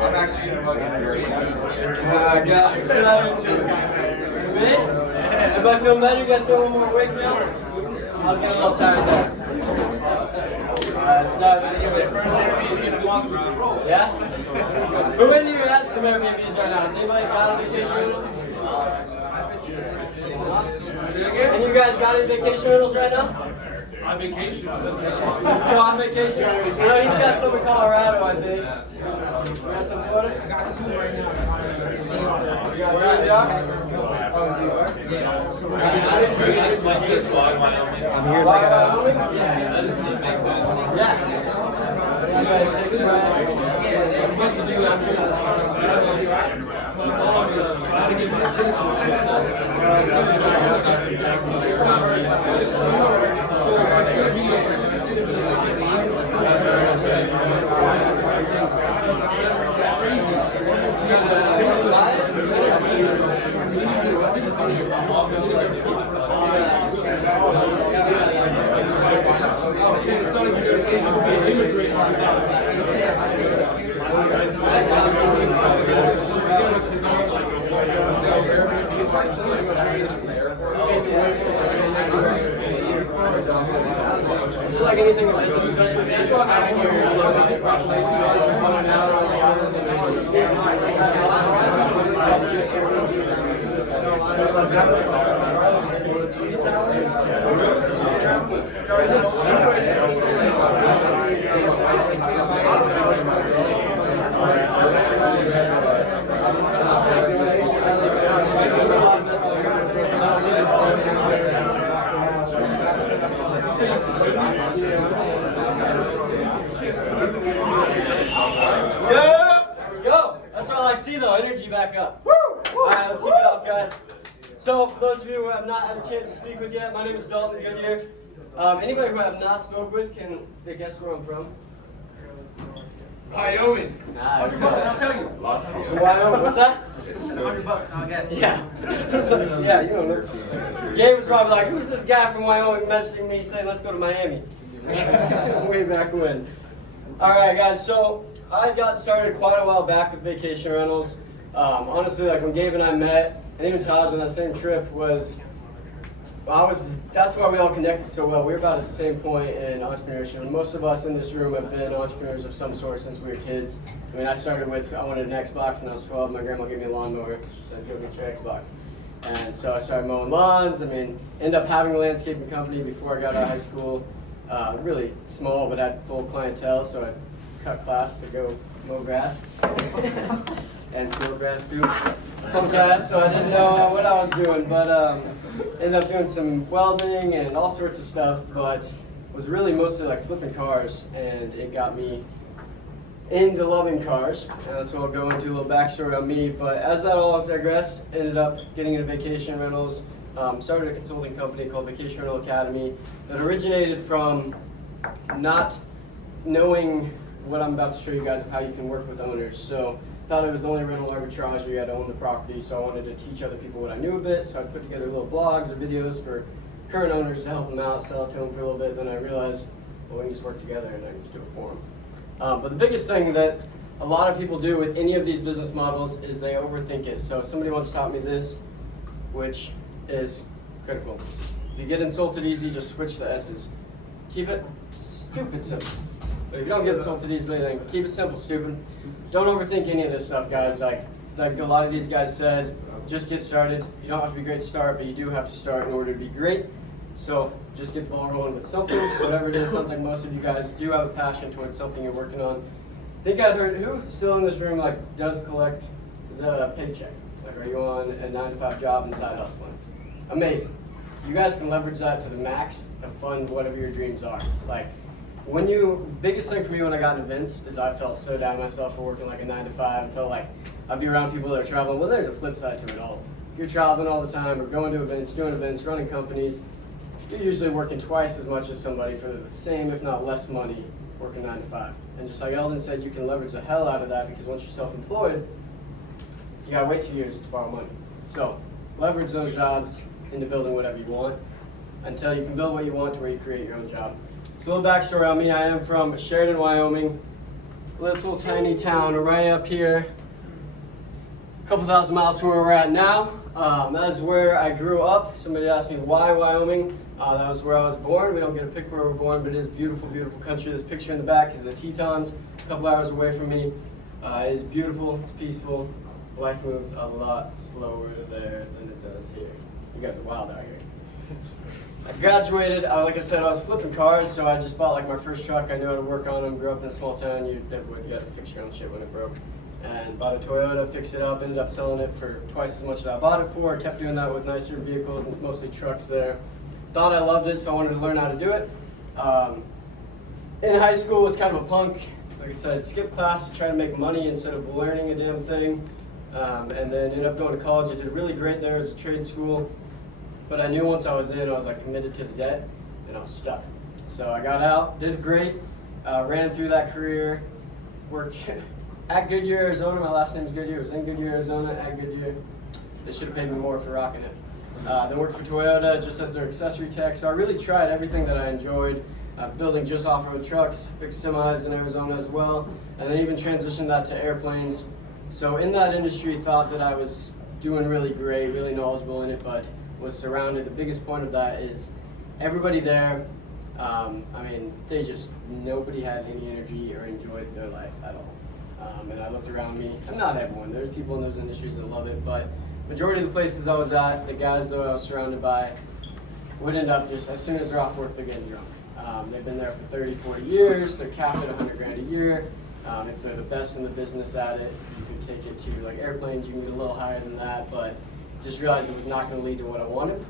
I'm actually in a Everybody feeling better? You guys feel one more week now? I was getting a little tired there. Let's dive into it. first Airbnb in a month, bro. Yeah? Who in here has some Airbnbs right now? Is anybody got a vacation? And you guys got any vacation rentals right now? On vacation. You're on vacation? I know he's got some in Colorado, I think. You got some Florida? I got 2 right now. Where you are? I'm here. Wyoming? Yeah, that doesn't make sense. Yeah. Trying to get my citizenship. It's not a good stage to be an immigrant. It's like anything in business, especially if you're having Go! That's what I like to see though, energy back up. Alright, let's kick it off, guys. So, for those of you who have not had a chance to speak with yet, my name is Dalton Goodyear. Anybody who I have not spoke with, can they guess where I'm from? Wyoming. Nah, $100, I'll tell you. Wyoming, what's that? $100, I'll guess. Yeah. Yeah, you don't know. Gabe was probably like, who's this guy from Wyoming messaging me saying, let's go to Miami? Way back when. Alright, guys, so I got started quite a while back with vacation rentals. Honestly, like when Gabe and I met, and even Taj on that same trip that's why we all connected so well. We were about at the same point in entrepreneurship. Most of us in this room have been entrepreneurs of some sort since we were kids. I mean, I started with, I wanted an Xbox and I was 12. My grandma gave me a lawnmower. She said, go get your Xbox. And so I started mowing lawns. I mean, ended up having a landscaping company before I got out of high school. Really small, but had full clientele, so I cut class to go mow grass. And till grass too. Grass, so I didn't know what I was doing, but ended up doing some welding and all sorts of stuff, but was really mostly like flipping cars, and it got me into loving cars. And that's what I'll go into, a little backstory on me. But as that all digressed, ended up getting into vacation rentals. Started a consulting company called Vacation Rental Academy that originated from not knowing what I'm about to show you guys of how you can work with owners. So thought it was only rental arbitrage where you had to own the property, so I wanted to teach other people what I knew a bit. So I put together little blogs or videos for current owners to help them out, sell it to them for a little bit. Then I realized, well, we can just work together and I can just do it for them. But the biggest thing that a lot of people do with any of these business models is they overthink it. So somebody once taught me this, which is critical. If you get insulted easy, just switch the S's. Keep it stupid simple. But if you don't get insulted easily, then keep it simple, stupid. Don't overthink any of this stuff, guys. Like a lot of these guys said, just get started. You don't have to be great to start, but you do have to start in order to be great. So just get the ball rolling with something, whatever it is. Sounds like most of you guys do have a passion towards something you're working on. I think I'd heard, who's still in this room does collect the paycheck? Are you on a 9-to-5 job and side hustling? Amazing. You guys can leverage that to the max to fund whatever your dreams are. Biggest thing for me when I got in events is I felt so down myself for working like a 9-to-5. I felt like I'd be around people that are traveling. Well, there's a flip side to it all. If you're traveling all the time or going to events, doing events, running companies, you're usually working twice as much as somebody for the same, if not less money working 9 to 5. And just like Eldon said, you can leverage the hell out of that because once you're self-employed, you gotta wait 2 years to borrow money. So leverage those jobs into building whatever you want until you can build what you want to where you create your own job. So a little backstory on me, I am from Sheridan, Wyoming, little tiny town right up here, a couple thousand miles from where we're at now. That's where I grew up. Somebody asked me why Wyoming. That was where I was born. We don't get to pick where we're born, but it is beautiful, beautiful country. This picture in the back is the Tetons, a couple hours away from me. It is beautiful, it's peaceful. Life moves a lot slower there than it does here. You guys are wild out here. I graduated, like I said, I was flipping cars, so I just bought like my first truck. I knew how to work on them, grew up in a small town. You had to fix your own shit when it broke. And bought a Toyota, fixed it up, ended up selling it for twice as much as I bought it for. Kept doing that with nicer vehicles, mostly trucks there. Thought I loved it, so I wanted to learn how to do it. In high school, was kind of a punk. Like I said, skipped class to try to make money instead of learning a damn thing. And then ended up going to college. I did really great there as a trade school. But I knew once I was in, I was like committed to the debt, and I was stuck. So I got out, did great, ran through that career, worked at Goodyear, Arizona. My last name is Goodyear. Was in Goodyear, Arizona, at Goodyear. They should have paid me more for rocking it. Then worked for Toyota just as their accessory tech. So I really tried everything that I enjoyed, building just off-road trucks, fixed semis in Arizona as well, and then even transitioned that to airplanes. So in that industry, thought that I was doing really great, really knowledgeable in it, but was surrounded. The biggest point of that is everybody there, I mean, nobody had any energy or enjoyed their life at all. And I looked around me, and not everyone, there's people in those industries that love it, but majority of the places I was at, the guys that I was surrounded by, would end up just, as soon as they're off work, they're getting drunk. They've been there for 30, 40 years, they're capped at 100 grand a year. If they're the best in the business at it, you could take it to like airplanes, you can get a little higher than that, but just realized it was not going to lead to what I wanted.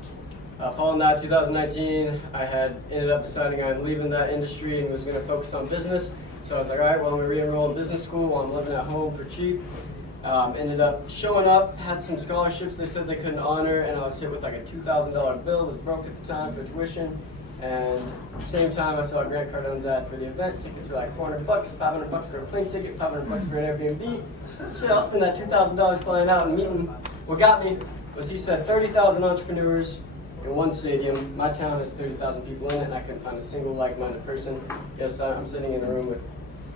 Following that, 2019, I had ended up deciding I'm leaving that industry and was going to focus on business. So I was like, all right, well, I'm going to re-enroll in business school while I'm living at home for cheap. Ended up showing up, had some scholarships they said they couldn't honor, and I was hit with like a $2,000 bill. Was broke at the time for tuition. And at the same time, I saw Grant Cardone's ad for the event. Tickets were like $400, $500 for a plane ticket, $500 for an Airbnb. Shit, I'll spend that $2,000 flying out and meeting. What got me was he said 30,000 entrepreneurs in one stadium. My town has 30,000 people in it, and I couldn't find a single like-minded person. Yes, I'm sitting in a room with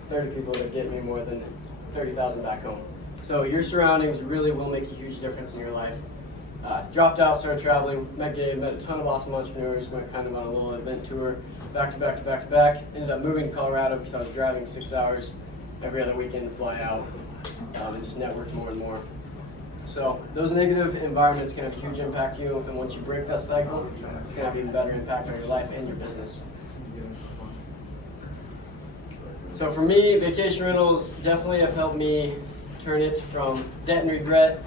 30 people that get me more than 30,000 back home. So your surroundings really will make a huge difference in your life. Dropped out, started traveling, met Gabe, met a ton of awesome entrepreneurs, went kind of on a little event tour, back to back to back to back. Ended up moving to Colorado because I was driving 6 hours every other weekend to fly out, and just networked more and more. So those negative environments can have a huge impact on you, and once you break that cycle, it's going to have even better impact on your life and your business. So for me, vacation rentals definitely have helped me turn it from debt and regret,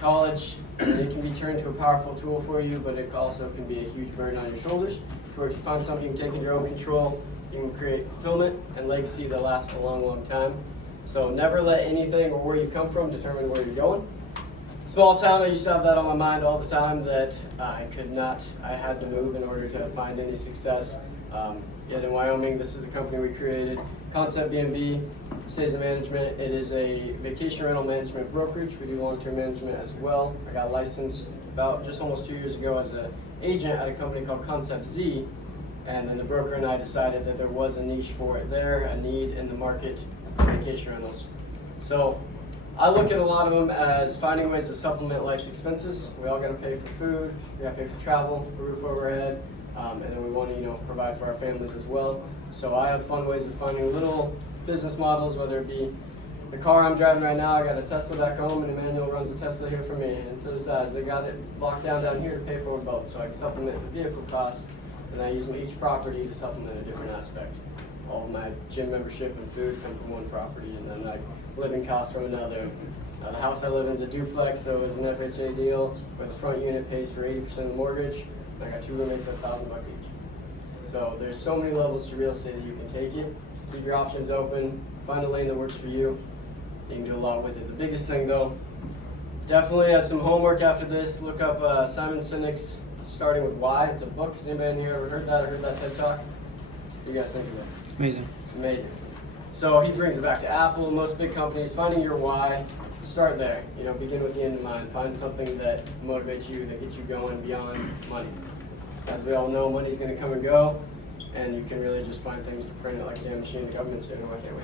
college. It can be turned to a powerful tool for you, but it also can be a huge burden on your shoulders. Or if you find something you can take in your own control, you can create fulfillment and legacy that lasts a long, long time. So never let anything or where you come from determine where you're going. Small town, I used to have that on my mind all the time that I had to move in order to find any success. Yet in Wyoming, this is a company we created, Concept B&B, Stays in Management. It is a vacation rental management brokerage. We do long-term management as well. I got licensed about just almost 2 years ago as an agent at a company called Concept Z, and then the broker and I decided that there was a niche for it there, a need in the market for vacation rentals. So I look at a lot of them as finding ways to supplement life's expenses. We all got to pay for food, we got to pay for travel, a roof over our head, and then we want to provide for our families as well. So I have fun ways of finding little business models, whether it be the car I'm driving right now. I got a Tesla back home, and Emmanuel runs a Tesla here for me, and so does Dad. They got it locked down here to pay for them both, so I can supplement the vehicle cost, and I use each property to supplement a different aspect. All of my gym membership and food come from one property, and then my living costs from another. The house I live in is a duplex, though it's an FHA deal, where the front unit pays for 80% of the mortgage. And I got 2 roommates at $1,000 each. So there's so many levels to real estate that you can take it. Keep your options open. Find a lane that works for you. You can do a lot with it. The biggest thing, though, definitely have some homework after this. Look up Simon Sinek's Starting with Why. It's a book. Has anybody in here ever heard that or heard that TED Talk? What do you guys think of it? Amazing. Amazing. So he brings it back to Apple, most big companies, finding your why. Start there. Begin with the end in mind. Find something that motivates you, that gets you going beyond money. As we all know, money's going to come and go, and you can really just find things to print it like a damn machine. The government's doing it. Why can't we?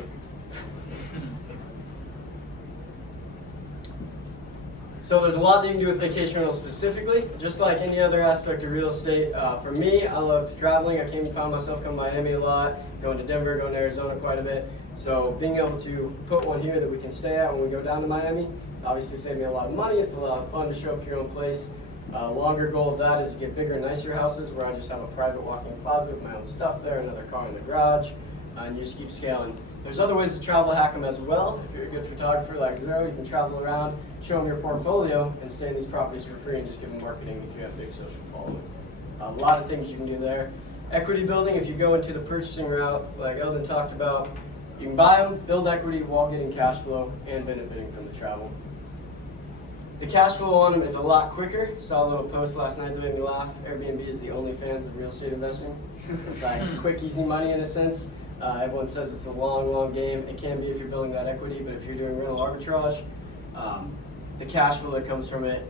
So there's a lot that you can do with vacation rentals specifically, just like any other aspect of real estate. For me, I love traveling. I found myself coming to Miami a lot, going to Denver, going to Arizona quite a bit. So being able to put one here that we can stay at when we go down to Miami, obviously saved me a lot of money. It's a lot of fun to show up to your own place. Longer goal of that is to get bigger, nicer houses where I just have a private walk-in closet with my own stuff there, another car in the garage, and you just keep scaling. There's other ways to travel hack them as well. If you're a good photographer like Zero, you can travel around, show them your portfolio, and stay in these properties for free and just give them marketing if you have a big social following. A lot of things you can do there. Equity building, if you go into the purchasing route, like Eldon talked about, you can buy them, build equity while getting cash flow and benefiting from the travel. The cash flow on them is a lot quicker. Saw a little post last night that made me laugh. Airbnb is the only fans of real estate investing. It's like quick, easy money in a sense. Everyone says it's a long, long game. It can be if you're building that equity, but if you're doing rental arbitrage, the cash flow that comes from it,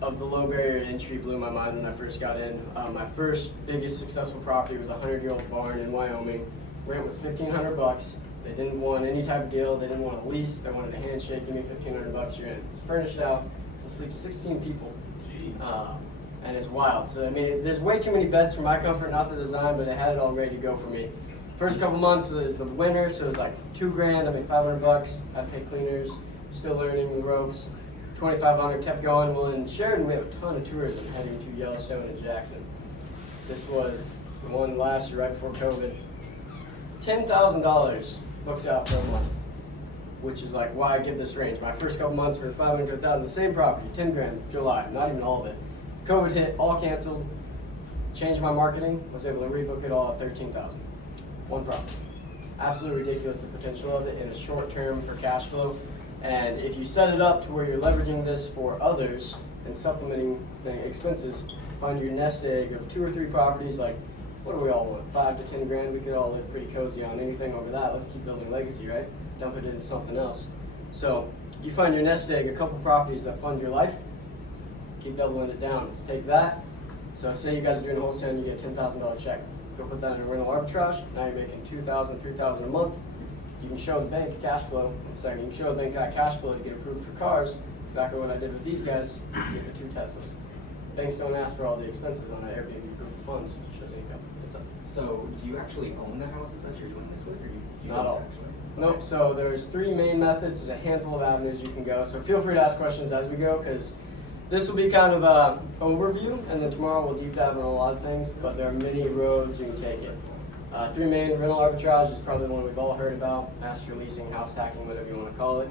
of the low barrier to entry, blew my mind when I first got in. My first biggest successful property was a 100-year-old barn in Wyoming. Rent was $1,500. They didn't want any type of deal. They didn't want a lease. They wanted a handshake. Give me $1,500. You're in. It's furnished out. It sleeps 16 people. And it's wild. So I mean, there's way too many beds for my comfort, not the design, but they had it all ready to go for me. First couple months was the winter, so it was like $2,000. I made $500. I paid cleaners. Still learning the ropes. $2,500. Kept going. Well, in Sheridan, we have a ton of tourism heading to Yellowstone and Jackson. This was the one last year, right before COVID. $10,000 booked out for a month, which is like why I give this range. My first couple months was $500 to $1,000, the same property, $10,000, July, not even all of it. COVID hit, all canceled. Changed my marketing, was able to rebook it all at $13,000. One property. Absolutely ridiculous the potential of it in the short term for cash flow. And if you set it up to where you're leveraging this for others and supplementing the expenses, find your nest egg of 2 or 3 properties. Like, what do we all want? $5 to $10,000. We could all live pretty cozy on anything over that. Let's keep building legacy, right? Dump it into something else. So you find your nest egg, a couple properties that fund your life. Keep doubling it down. Let's take that. So say you guys are doing a wholesale and you get a $10,000 check. Go put that in a rental arbitrage. Now you're making $2,000, $3,000 a month. You can show the bank cash flow. I'm saying you can show the bank that cash flow to get approved for cars. Exactly what I did with these guys. Get the 2 Teslas. Banks don't ask for all the expenses on an Airbnb group of funds. It shows income. So, do you actually own the houses that you're doing this with, or you Not don't all. actually? Nope. So there's 3 main methods. There's a handful of avenues you can go. So feel free to ask questions as we go, because this will be kind of an overview, and then tomorrow we'll deep dive on a lot of things. But there are many roads you can take it. 3 main: rental arbitrage is probably the one we've all heard about. Master leasing, house hacking, whatever you want to call it.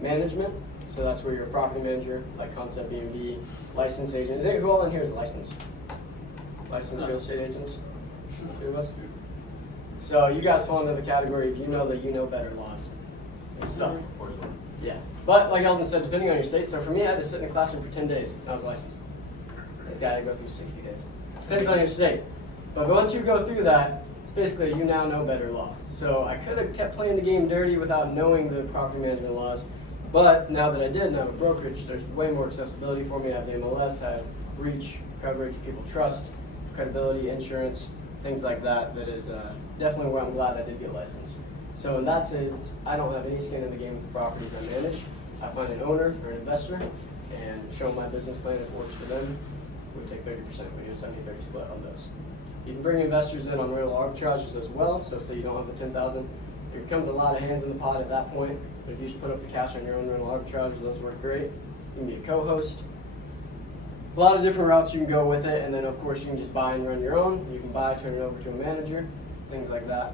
Management. So that's where you're a property manager, like Concept B&B, licensed agent. Who all in here is licensed? Licensed real estate agents? 3 of us? So you guys fall into the category of you know that you know better laws. So, yeah. But like Eldon said, depending on your state. So for me, I had to sit in a classroom for 10 days when I was licensed. This guy had to go through 60 days. Depends on your state. But once you go through that, it's basically you now know better law. So I could have kept playing the game dirty without knowing the property management laws. But now that I did, now with brokerage, there's way more accessibility for me. I have the MLS, I have reach, coverage, people trust, credibility, insurance, things like that. That is definitely where I'm glad I did get licensed. So in that sense, I don't have any skin in the game with the properties I manage. I find an owner or an investor and show them my business plan. If it works for them, we take 30%. We do a 70-30 split on those. You can bring investors in on rental arbitrages as well. So say you don't have the $10,000, it becomes a lot of hands in the pot at that point. But if you just put up the cash on your own rental arbitrage, those work great. You can be a co-host. A lot of different routes you can go with it, and then of course you can just buy and run your own. You can buy, turn it over to a manager, things like that.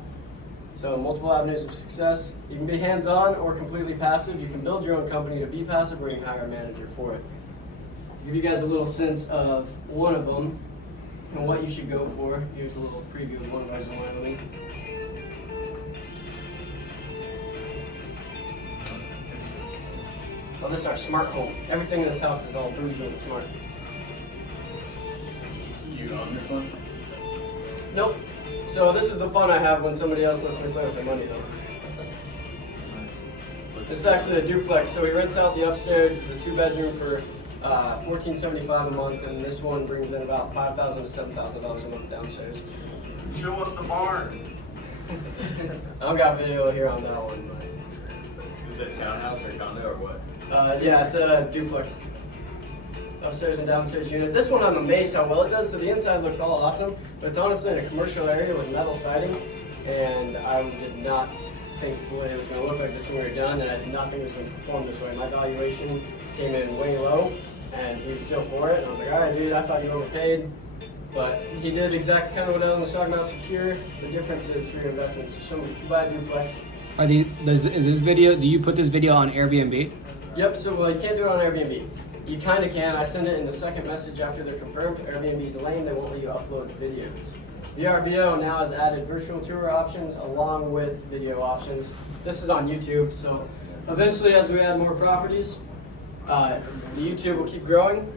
So multiple avenues of success. You can be hands-on or completely passive. You can build your own company to be passive, or you can hire a manager for it. To give you guys a little sense of one of them and what you should go for, here's a little preview of one of ours in Wyoming. Well, this is our smart home. Everything in this house is all bougie and smart. You own this one? Nope. So this is the fun I have when somebody else lets me play with their money though. This is actually a duplex, so he rents out the upstairs. It's a 2-bedroom for $14.75 a month, and this one brings in about $5,000 to $7,000 a month downstairs. Show us the barn. I don't got video here on that one, Is it a townhouse or a condo or what? but yeah, it's a duplex. Upstairs and downstairs unit. This one I'm amazed how well it does. So the inside looks all awesome, but it's honestly in a commercial area with metal siding, and I did not think the way it was going to look like this when we were done, and I did not think it was going to perform this way. My valuation came in way low, and he was still for it, and I was like, all right, dude, I thought you overpaid. But he did exactly kind of what I was talking about, secure. The difference is for your investments. So if you buy a duplex. Is this video, do you put this video on Airbnb? Yep, so well, you can't do it on Airbnb. You kind of can. I send it in the second message after they're confirmed. Airbnb's lame, they won't let you upload videos. VRBO now has added virtual tour options along with video options. This is on YouTube, so eventually as we add more properties, the YouTube will keep growing.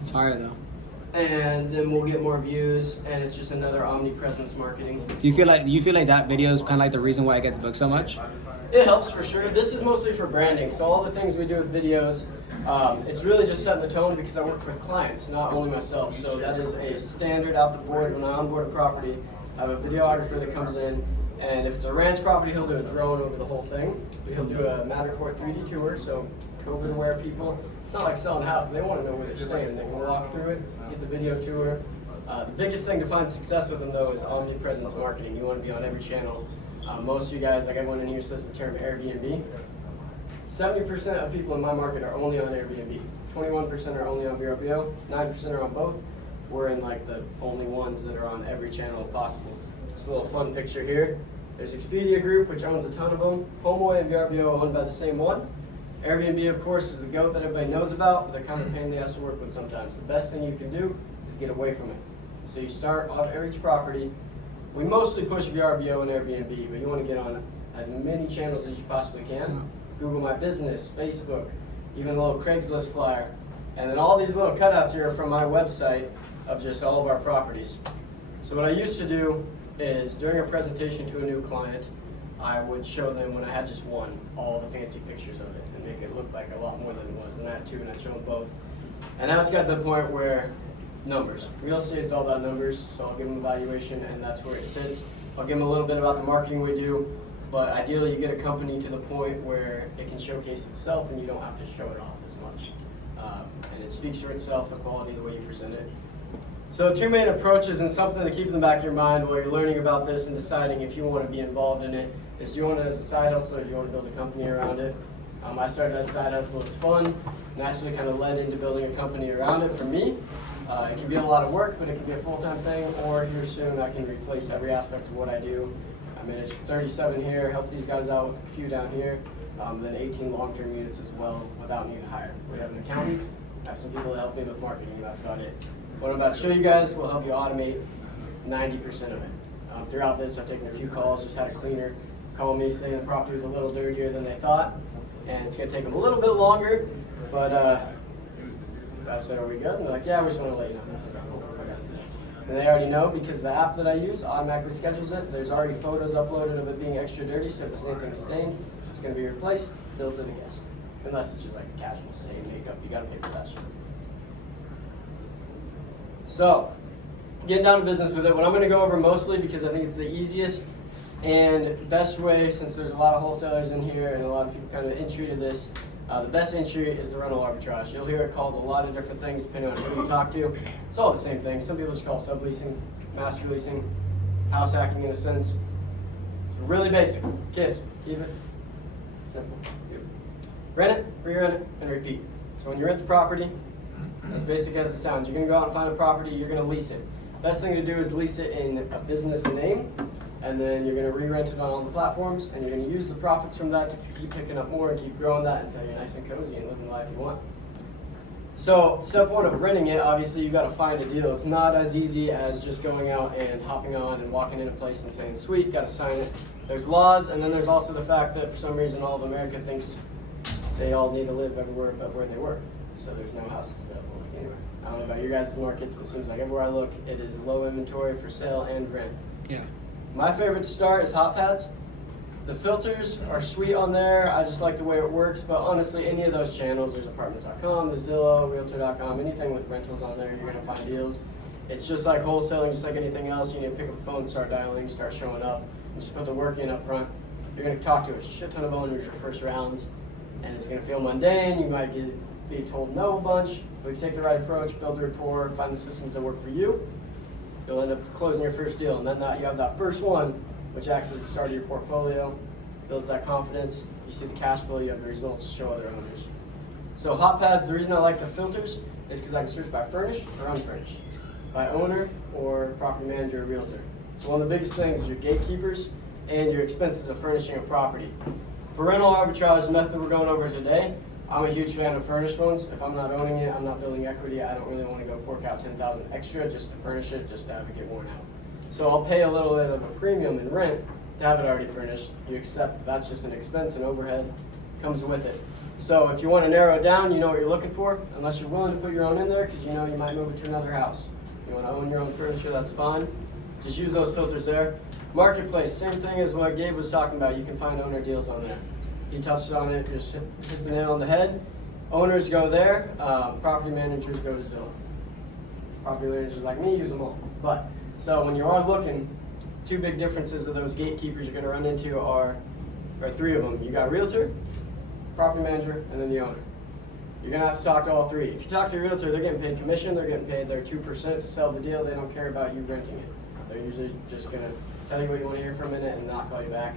It's fire though. And then we'll get more views, and it's just another omnipresence marketing. Do you feel like that video is kind of like the reason why it gets booked so much? It helps for sure. This is mostly for branding. So all the things we do with videos, it's really just setting the tone because I work with clients, not only myself. So that is a standard out the board when I onboard a property. I have a videographer that comes in, and if it's a ranch property, he'll do a drone over the whole thing. He'll do a Matterport 3D tour, so COVID-aware people. It's not like selling a house. They want to know where they're staying. They can walk through it, get the video tour. The biggest thing to find success with them, though, is omnipresence marketing. You want to be on every channel. Most of you guys, like everyone in here says the term Airbnb. 70% of people in my market are only on Airbnb. 21% are only on VRBO. 9% are on both. We're in like the only ones that are on every channel possible. Just a little fun picture here. There's Expedia Group, which owns a ton of them. HomeAway and VRBO are owned by the same one. Airbnb, of course, is the goat that everybody knows about, but they're kind of a pain in the ass to work with sometimes. The best thing you can do is get away from it. So you start off each property. We mostly push VRBO and Airbnb, but you want to get on as many channels as you possibly can. Google My Business, Facebook, even a little Craigslist flyer. And then all these little cutouts here are from my website of just all of our properties. So what I used to do is during a presentation to a new client, I would show them when I had just one, all the fancy pictures of it and make it look like a lot more than it was. Then I had two and I'd show them both. And now it's got to the point where numbers. Real estate is all about numbers, so I'll give them a valuation and that's where it sits. I'll give them a little bit about the marketing we do, but ideally you get a company to the point where it can showcase itself and you don't have to show it off as much. And it speaks for itself, the quality, the way you present it. So two main approaches and something to keep in the back of your mind while you're learning about this and deciding if you want to be involved in it is you want it as a side hustle or do you want to build a company around it. I started as a side hustle, it's fun, naturally kind of led into building a company around it for me. It can be a lot of work, but it can be a full-time thing, or here soon I can replace every aspect of what I do. I mean, it's 37 here, help these guys out with a few down here, then 18 long-term units as well without needing to hire. We have an accountant, I have some people that help me with marketing, and that's about it. What I'm about to show you guys will help you automate 90% of it. Throughout this, I've taken a few calls, just had a cleaner call me saying the property was a little dirtier than they thought, and it's going to take them a little bit longer, but I said, are we good? And they're like, yeah, we just want to let you know. And they already know because the app that I use automatically schedules it. There's already photos uploaded of it being extra dirty, so if there's anything stained, it's going to be replaced, built in a guess. Unless it's just like a casual stain makeup, you got to pay for that shit. So, getting down to business with it, what I'm going to go over mostly because I think it's the easiest and best way, since there's a lot of wholesalers in here and a lot of people kind of entry to this, the best entry is the rental arbitrage. You'll hear it called a lot of different things depending on who you talk to. It's all the same thing. Some people just call it subleasing, master leasing, house hacking in a sense. Really basic. Kiss. Keep it simple. Rent it, re-rent it, and repeat. So when you rent the property, as basic as it sounds, you're going to go out and find a property, you're going to lease it. Best thing to do is lease it in a business name, and then you're going to re-rent it on all the platforms, and you're going to use the profits from that to keep picking up more and keep growing that until you're nice and cozy and living the life you want. So step one of renting it, obviously you've got to find a deal. It's not as easy as just going out and hopping on and walking in a place and saying, sweet, got to sign it. There's laws, and then there's also the fact that for some reason all of America thinks they all need to live everywhere but where they work. so there's no houses available anywhere. I don't know about your guys' markets, but it seems like everywhere I look, it is low inventory for sale and rent. Yeah. My favorite to start is hot pads. The filters are sweet on there. I just like the way it works, but honestly, any of those channels, there's apartments.com, the Zillow, realtor.com, anything with rentals on there, you're gonna find deals. It's just like wholesaling, just like anything else. You need to pick up the phone, start dialing, start showing up, and just put the work in up front. You're gonna talk to a shit ton of owners your first rounds, and it's gonna feel mundane. You might be told no a bunch, but if you take the right approach, build the rapport, find the systems that work for you, you'll end up closing your first deal. And then you have that first one, which acts as the start of your portfolio, builds that confidence. You see the cash flow, you have the results to show other owners. So hot pads, the reason I like the filters is because I can search by furnished or unfurnished, by owner or property manager or realtor. So one of the biggest things is your gatekeepers and your expenses of furnishing a property. For rental arbitrage method we're going over today, I'm a huge fan of furnished ones. If I'm not owning it, I'm not building equity, I don't really want to go fork out $10,000 extra just to furnish it, just to have it get worn out. So I'll pay a little bit of a premium in rent to have it already furnished. You accept that that's just an expense and overhead comes with it. So if you want to narrow it down, you know what you're looking for, unless you're willing to put your own in there because you know you might move it to another house. You want to own your own furniture, that's fine. Just use those filters there. Marketplace, same thing as what Gabe was talking about. You can find owner deals on there. He touched on it, just hit the nail on the head. Owners go there, property managers go to Zillow. Property managers like me use them all. But, so when you are looking, two big differences of those gatekeepers you're gonna run into are three of them. You got realtor, property manager, and then the owner. You're gonna have to talk to all three. If you talk to a realtor, they're getting paid commission, they're getting paid their 2% to sell the deal, they don't care about you renting it. They're usually just gonna tell you what you wanna hear for a minute and not call you back.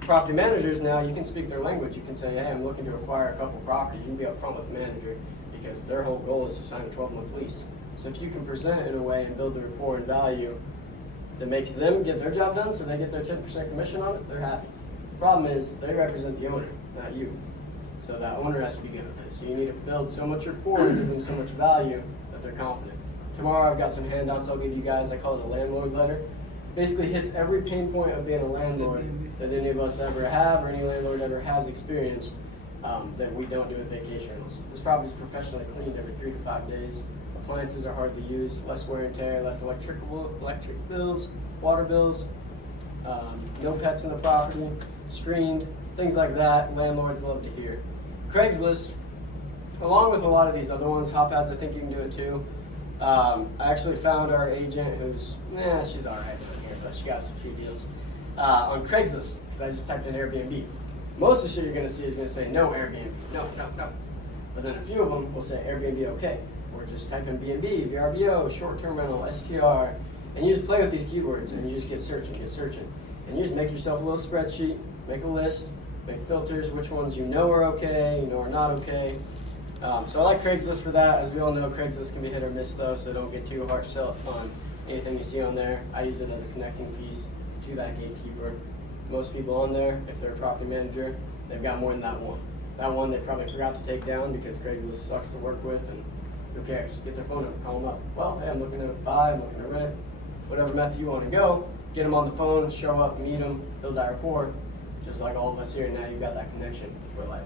Property managers now, you can speak their language. You can say, hey, I'm looking to acquire a couple properties. You can be upfront with the manager because their whole goal is to sign a 12-month lease. So if you can present it in a way and build the rapport and value that makes them get their job done so they get their 10% commission on it, they're happy. Problem is, they represent the owner, not you. So that owner has to be good with it. So you need to build so much rapport and give them so much value that they're confident. Tomorrow I've got some handouts I'll give you guys. I call it a landlord letter. Basically hits every pain point of being a landlord that any of us ever have or any landlord ever has experienced that we don't do with vacation rentals. This property is professionally cleaned every 3 to 5 days. Appliances are hard to use, less wear and tear, less electric bills, water bills, no pets in the property, screened, things like that. Landlords love to hear. Craigslist, along with a lot of these other ones, hot pads, I think you can do it too. I actually found our agent who's, she's all right down here, but she got us a few deals on Craigslist because I just typed in Airbnb. Most of the shit you're going to see is going to say no Airbnb, no. But then a few of them will say Airbnb okay, or just type in B&B, VRBO, short-term rental, STR, and you just play with these keywords and you just get searching, and you just make yourself a little spreadsheet, make a list, make filters, which ones you know are okay, you know are not okay. So I like Craigslist for that. As we all know, Craigslist can be hit or miss though, so don't get too hard sell on anything you see on there. I use it as a connecting piece to that gatekeeper. Most people on there, if they're a property manager, they've got more than that one. That one they probably forgot to take down because Craigslist sucks to work with, and who cares? Get their phone number, call them up. Well, hey, I'm looking to buy, I'm looking to rent, whatever method you want to go, get them on the phone, show up, meet them, build that rapport. Just like all of us here, now you've got that connection for life.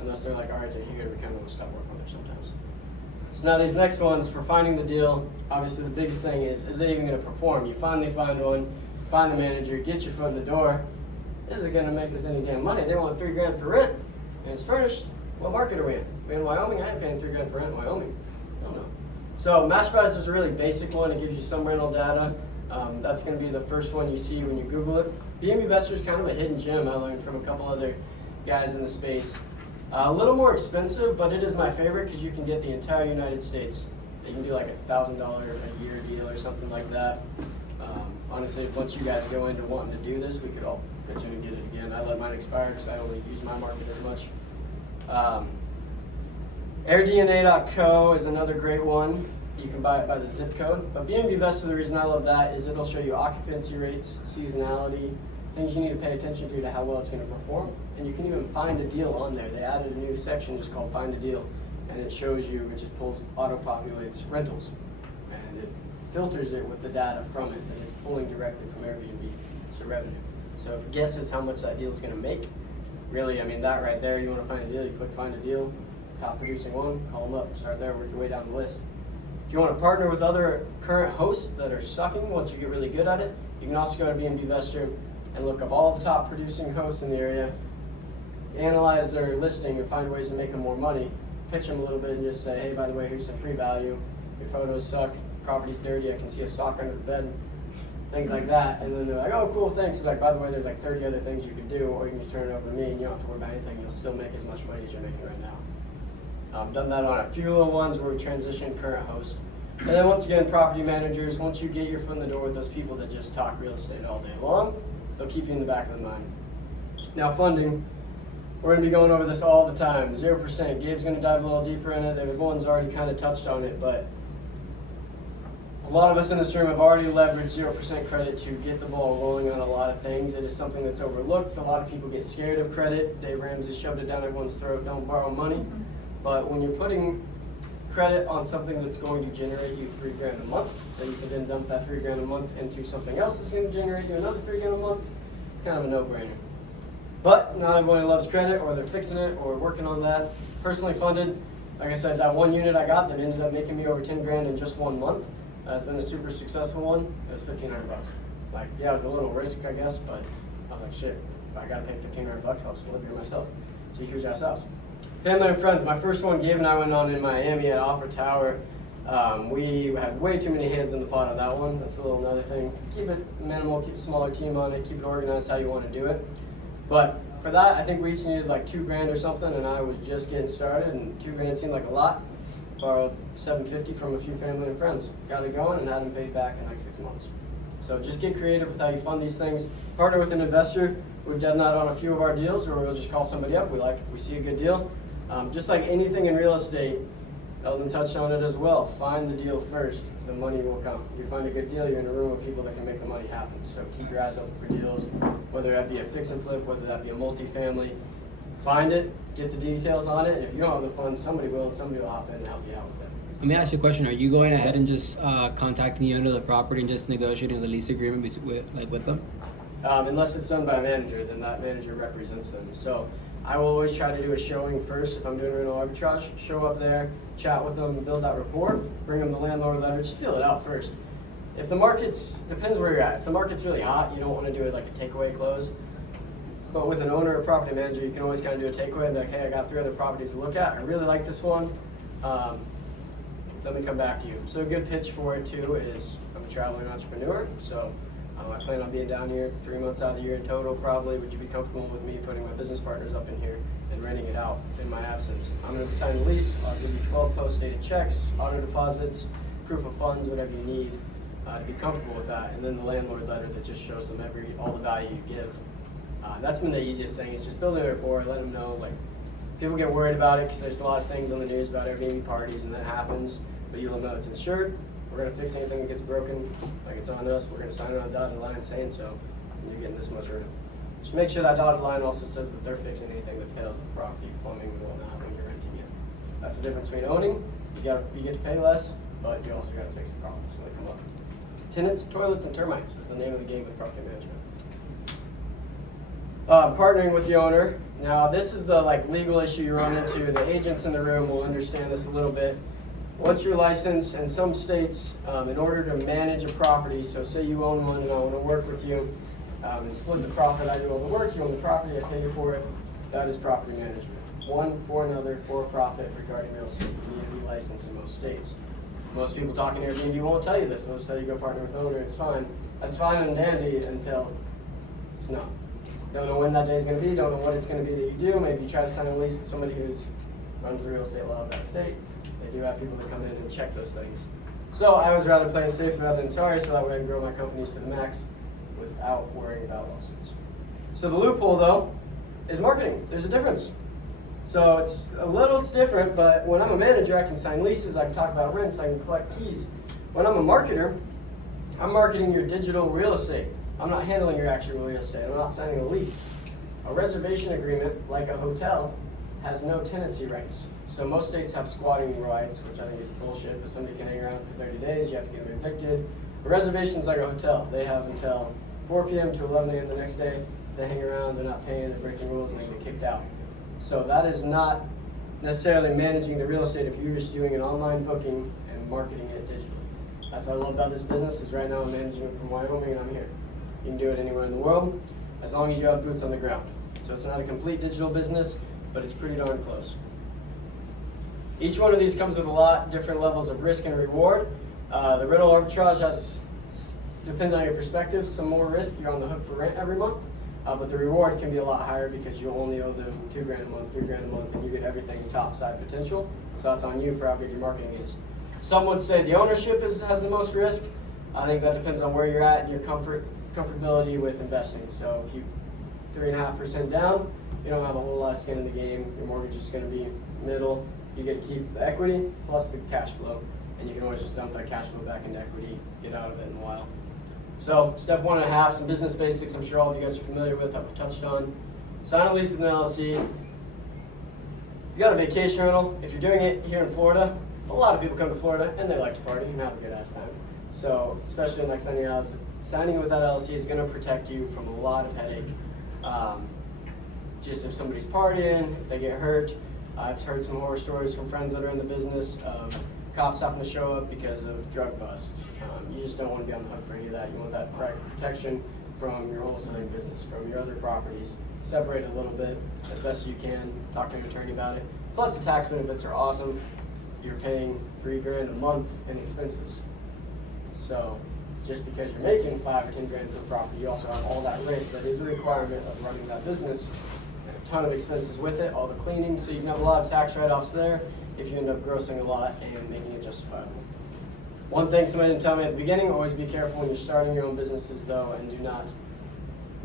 Unless they're like, all right, you're gonna be kind of stop working with them sometimes. So now these next ones, for finding the deal, obviously the biggest thing is it even gonna perform? You finally find one, find the manager, get your foot in the door. Is it gonna make us any damn money? They want $3 grand for rent, and it's furnished. What market are we in? We in Wyoming? I ain't paying $3 grand for rent in Wyoming. Hell no. So MasterPrice is a really basic one. It gives you some rental data. That's gonna be the first one you see when you Google it. B&B Investor is kind of a hidden gem I learned from a couple other guys in the space. A little more expensive, but it is my favorite because you can get the entire United States. You can do like $1,000 a year deal or something like that. Honestly, once you guys go into wanting to do this, we could all pitch in and get it again. I let mine expire because I only use my market as much. AirDNA.co is another great one. You can buy it by the zip code. But B&B Investor, the reason I love that is it'll show you occupancy rates, seasonality, things you need to pay attention to how well it's going to perform. And you can even find a deal on there. They added a new section just called Find a Deal. And it shows you, it just auto-populates rentals. And it filters it with the data from it. And it's pulling directly from Airbnb. So revenue. So it guesses how much that deal is going to make. Really, I mean, that right there, you want to find a deal, you click Find a Deal. top producing one, call them up, start there, work your way down the list. If you want to partner with other current hosts that are sucking once you get really good at it, you can also go to Airbnb Investor and look up all the top producing hosts in the area, analyze their listing and find ways to make them more money, pitch them a little bit and just say, hey, by the way, here's some free value, your photos suck, property's dirty, I can see a sock under the bed, things like that. And then they're like, oh, cool, thanks. And like, by the way, there's like 30 other things you can do, or you can just turn it over to me and you don't have to worry about anything. You'll still make as much money as you're making right now. Done that on a few little ones where we transition current host. And then once again, property managers, once you get your foot in the door with those people that just talk real estate all day long, they'll keep you in the back of the mind. Now funding, we're gonna be going over this all the time. 0%, Gabe's gonna dive a little deeper in it. Everyone's already kind of touched on it, but a lot of us in this room have already leveraged 0% credit to get the ball rolling on a lot of things. It is something that's overlooked. A lot of people get scared of credit. Dave Ramsey shoved it down everyone's throat, don't borrow money. But when you're putting credit on something that's going to generate you $3,000 a month, then you can then dump that $3,000 a month into something else that's going to generate you another $3,000 a month. It's kind of a no-brainer. But not everybody loves credit, or they're fixing it, or working on that. Personally funded, like I said, that one unit I got that ended up making me over $10,000 in just 1 month. It's been a super successful one. It was $1,500. Like, yeah, it was a little risk, I guess, but I was like, shit, if I gotta pay $1,500, I'll just live here myself. It's a huge ass house. Family and friends. My first one, Gabe and I went on in Miami at Opera Tower. We had way too many hands in the pot on that one. That's a little another thing. Keep it minimal, keep a smaller team on it, keep it organized how you want to do it. But for that, I think we each needed like $2,000 or something, and I was just getting started, and $2,000 seemed like a lot. Borrowed $750 from a few family and friends. Got it going and had them paid back in like 6 months. So just get creative with how you fund these things. Partner with an investor. We've done that on a few of our deals, where we'll just call somebody up. We see a good deal. Just like anything in real estate, Eldon touched on it as well. Find the deal first. The money will come. You find a good deal, you're in a room with people that can make the money happen. So keep your eyes open for deals, whether that be a fix and flip, whether that be a multifamily. Find it, get the details on it, and if you don't have the funds, somebody will, and somebody will hop in and help you out with it. Let me ask you a question. Are you going ahead and just contacting the owner of the property and just negotiating the lease agreement with them? Unless it's done by a manager, then that manager represents them. So I will always try to do a showing first if I'm doing rental arbitrage. Show up there, chat with them, build that rapport, bring them the landlord letter, just feel it out first. If the market's, depends where you're at. If the market's really hot, you don't want to do it like a takeaway close. But with an owner or property manager, you can always kind of do a takeaway and be like, hey, I got 3 other properties to look at. I really like this one. Let me come back to you. So a good pitch for it too is I'm a traveling entrepreneur. So I plan on being down here 3 months out of the year in total probably. Would you be comfortable with me putting my business partners up in here and renting it out in my absence? I'm going to sign the lease. I'll give you 12 post-dated checks, auto deposits, proof of funds, whatever you need to be comfortable with that. And then the landlord letter that just shows them all the value you give. That's been the easiest thing. It's just building a rapport, let them know. Like, people get worried about it because there's a lot of things on the news about Airbnb parties, and that happens. But you'll know it's insured. We're going to fix anything that gets broken. Like, it's on us. We're going to sign it on a dotted line saying so. And you're getting this much rent. Just make sure that dotted line also says that they're fixing anything that fails with the property, plumbing and whatnot, when you're renting it. That's the difference between owning. You get to pay less, but you also got to fix the problems when they come up. Tenants, toilets, and termites is the name of the game with property management. Partnering with the owner. Now, this is the legal issue you run into. The agents in the room will understand this a little bit. Once you're licensed in some states, in order to manage a property, so say you own one and I want to work with you and split the profit, I do all the work, you own the property, I pay you for it, that is property management. One for another, for a profit regarding real estate. You need to be licensed in most states. Most people talking Airbnb won't tell you this, they'll tell you go partner with the owner, it's fine. That's fine and dandy until it's not. Don't know when that day is going to be, don't know what it's going to be that you do. Maybe you try to sign a lease with somebody who runs the real estate law of that state. They do have people that come in and check those things. So I was rather playing safe rather than sorry, so that way I can grow my companies to the max without worrying about lawsuits. So the loophole, though, is marketing. There's a difference. So it's a little different, but when I'm a manager, I can sign leases, I can talk about rents, I can collect keys. When I'm a marketer, I'm marketing your digital real estate. I'm not handling your actual real estate. I'm not signing a lease. A reservation agreement, like a hotel, has no tenancy rights. So most states have squatting rights, which I think is bullshit, but somebody can hang around for 30 days, you have to get them evicted. A reservation's like a hotel. They have until 4 p.m. to 11 a.m. the next day. If they hang around, they're not paying, they're breaking rules, and they get kicked out. So that is not necessarily managing the real estate if you're just doing an online booking and marketing it digitally. That's what I love about this business is right now I'm managing it from Wyoming and I'm here. You can do it anywhere in the world as long as you have boots on the ground. So it's not a complete digital business, but it's pretty darn close. Each one of these comes with a lot different levels of risk and reward. The rental arbitrage depends on your perspective. Some more risk, you're on the hook for rent every month. But the reward can be a lot higher because you only owe them $2,000 a month, $3,000 a month, and you get everything top side potential. So that's on you for how good your marketing is. Some would say the ownership has the most risk. I think that depends on where you're at and your comfortability with investing. So if you 3.5% down, you don't have a whole lot of skin in the game. Your mortgage is going to be middle. You get to keep the equity plus the cash flow, and you can always just dump that cash flow back into equity, get out of it in a while. So step 1.5, some business basics I'm sure all of you guys are familiar with, I've touched on. Sign a lease with an LLC. You got a vacation rental. If you're doing it here in Florida, a lot of people come to Florida and they like to party and have a good ass time. So especially like signing it with that LLC is going to protect you from a lot of headache. Just if somebody's partying, if they get hurt. I've heard some horror stories from friends that are in the business of cops having to show up because of drug busts. You just don't want to be on the hook for any of that. You want that protection from your wholesaling business, from your other properties. Separate it a little bit as best you can. Talk to an attorney about it. Plus the tax benefits are awesome. You're paying $3,000 a month in expenses. So just because you're making $5,000 or $10,000 per property, you also have all that rent that is a requirement of running that business. A ton of expenses with it, all the cleaning, so you can have a lot of tax write-offs there if you end up grossing a lot and making it justifiable. One thing somebody didn't tell me at the beginning, always be careful when you're starting your own businesses though, and do not,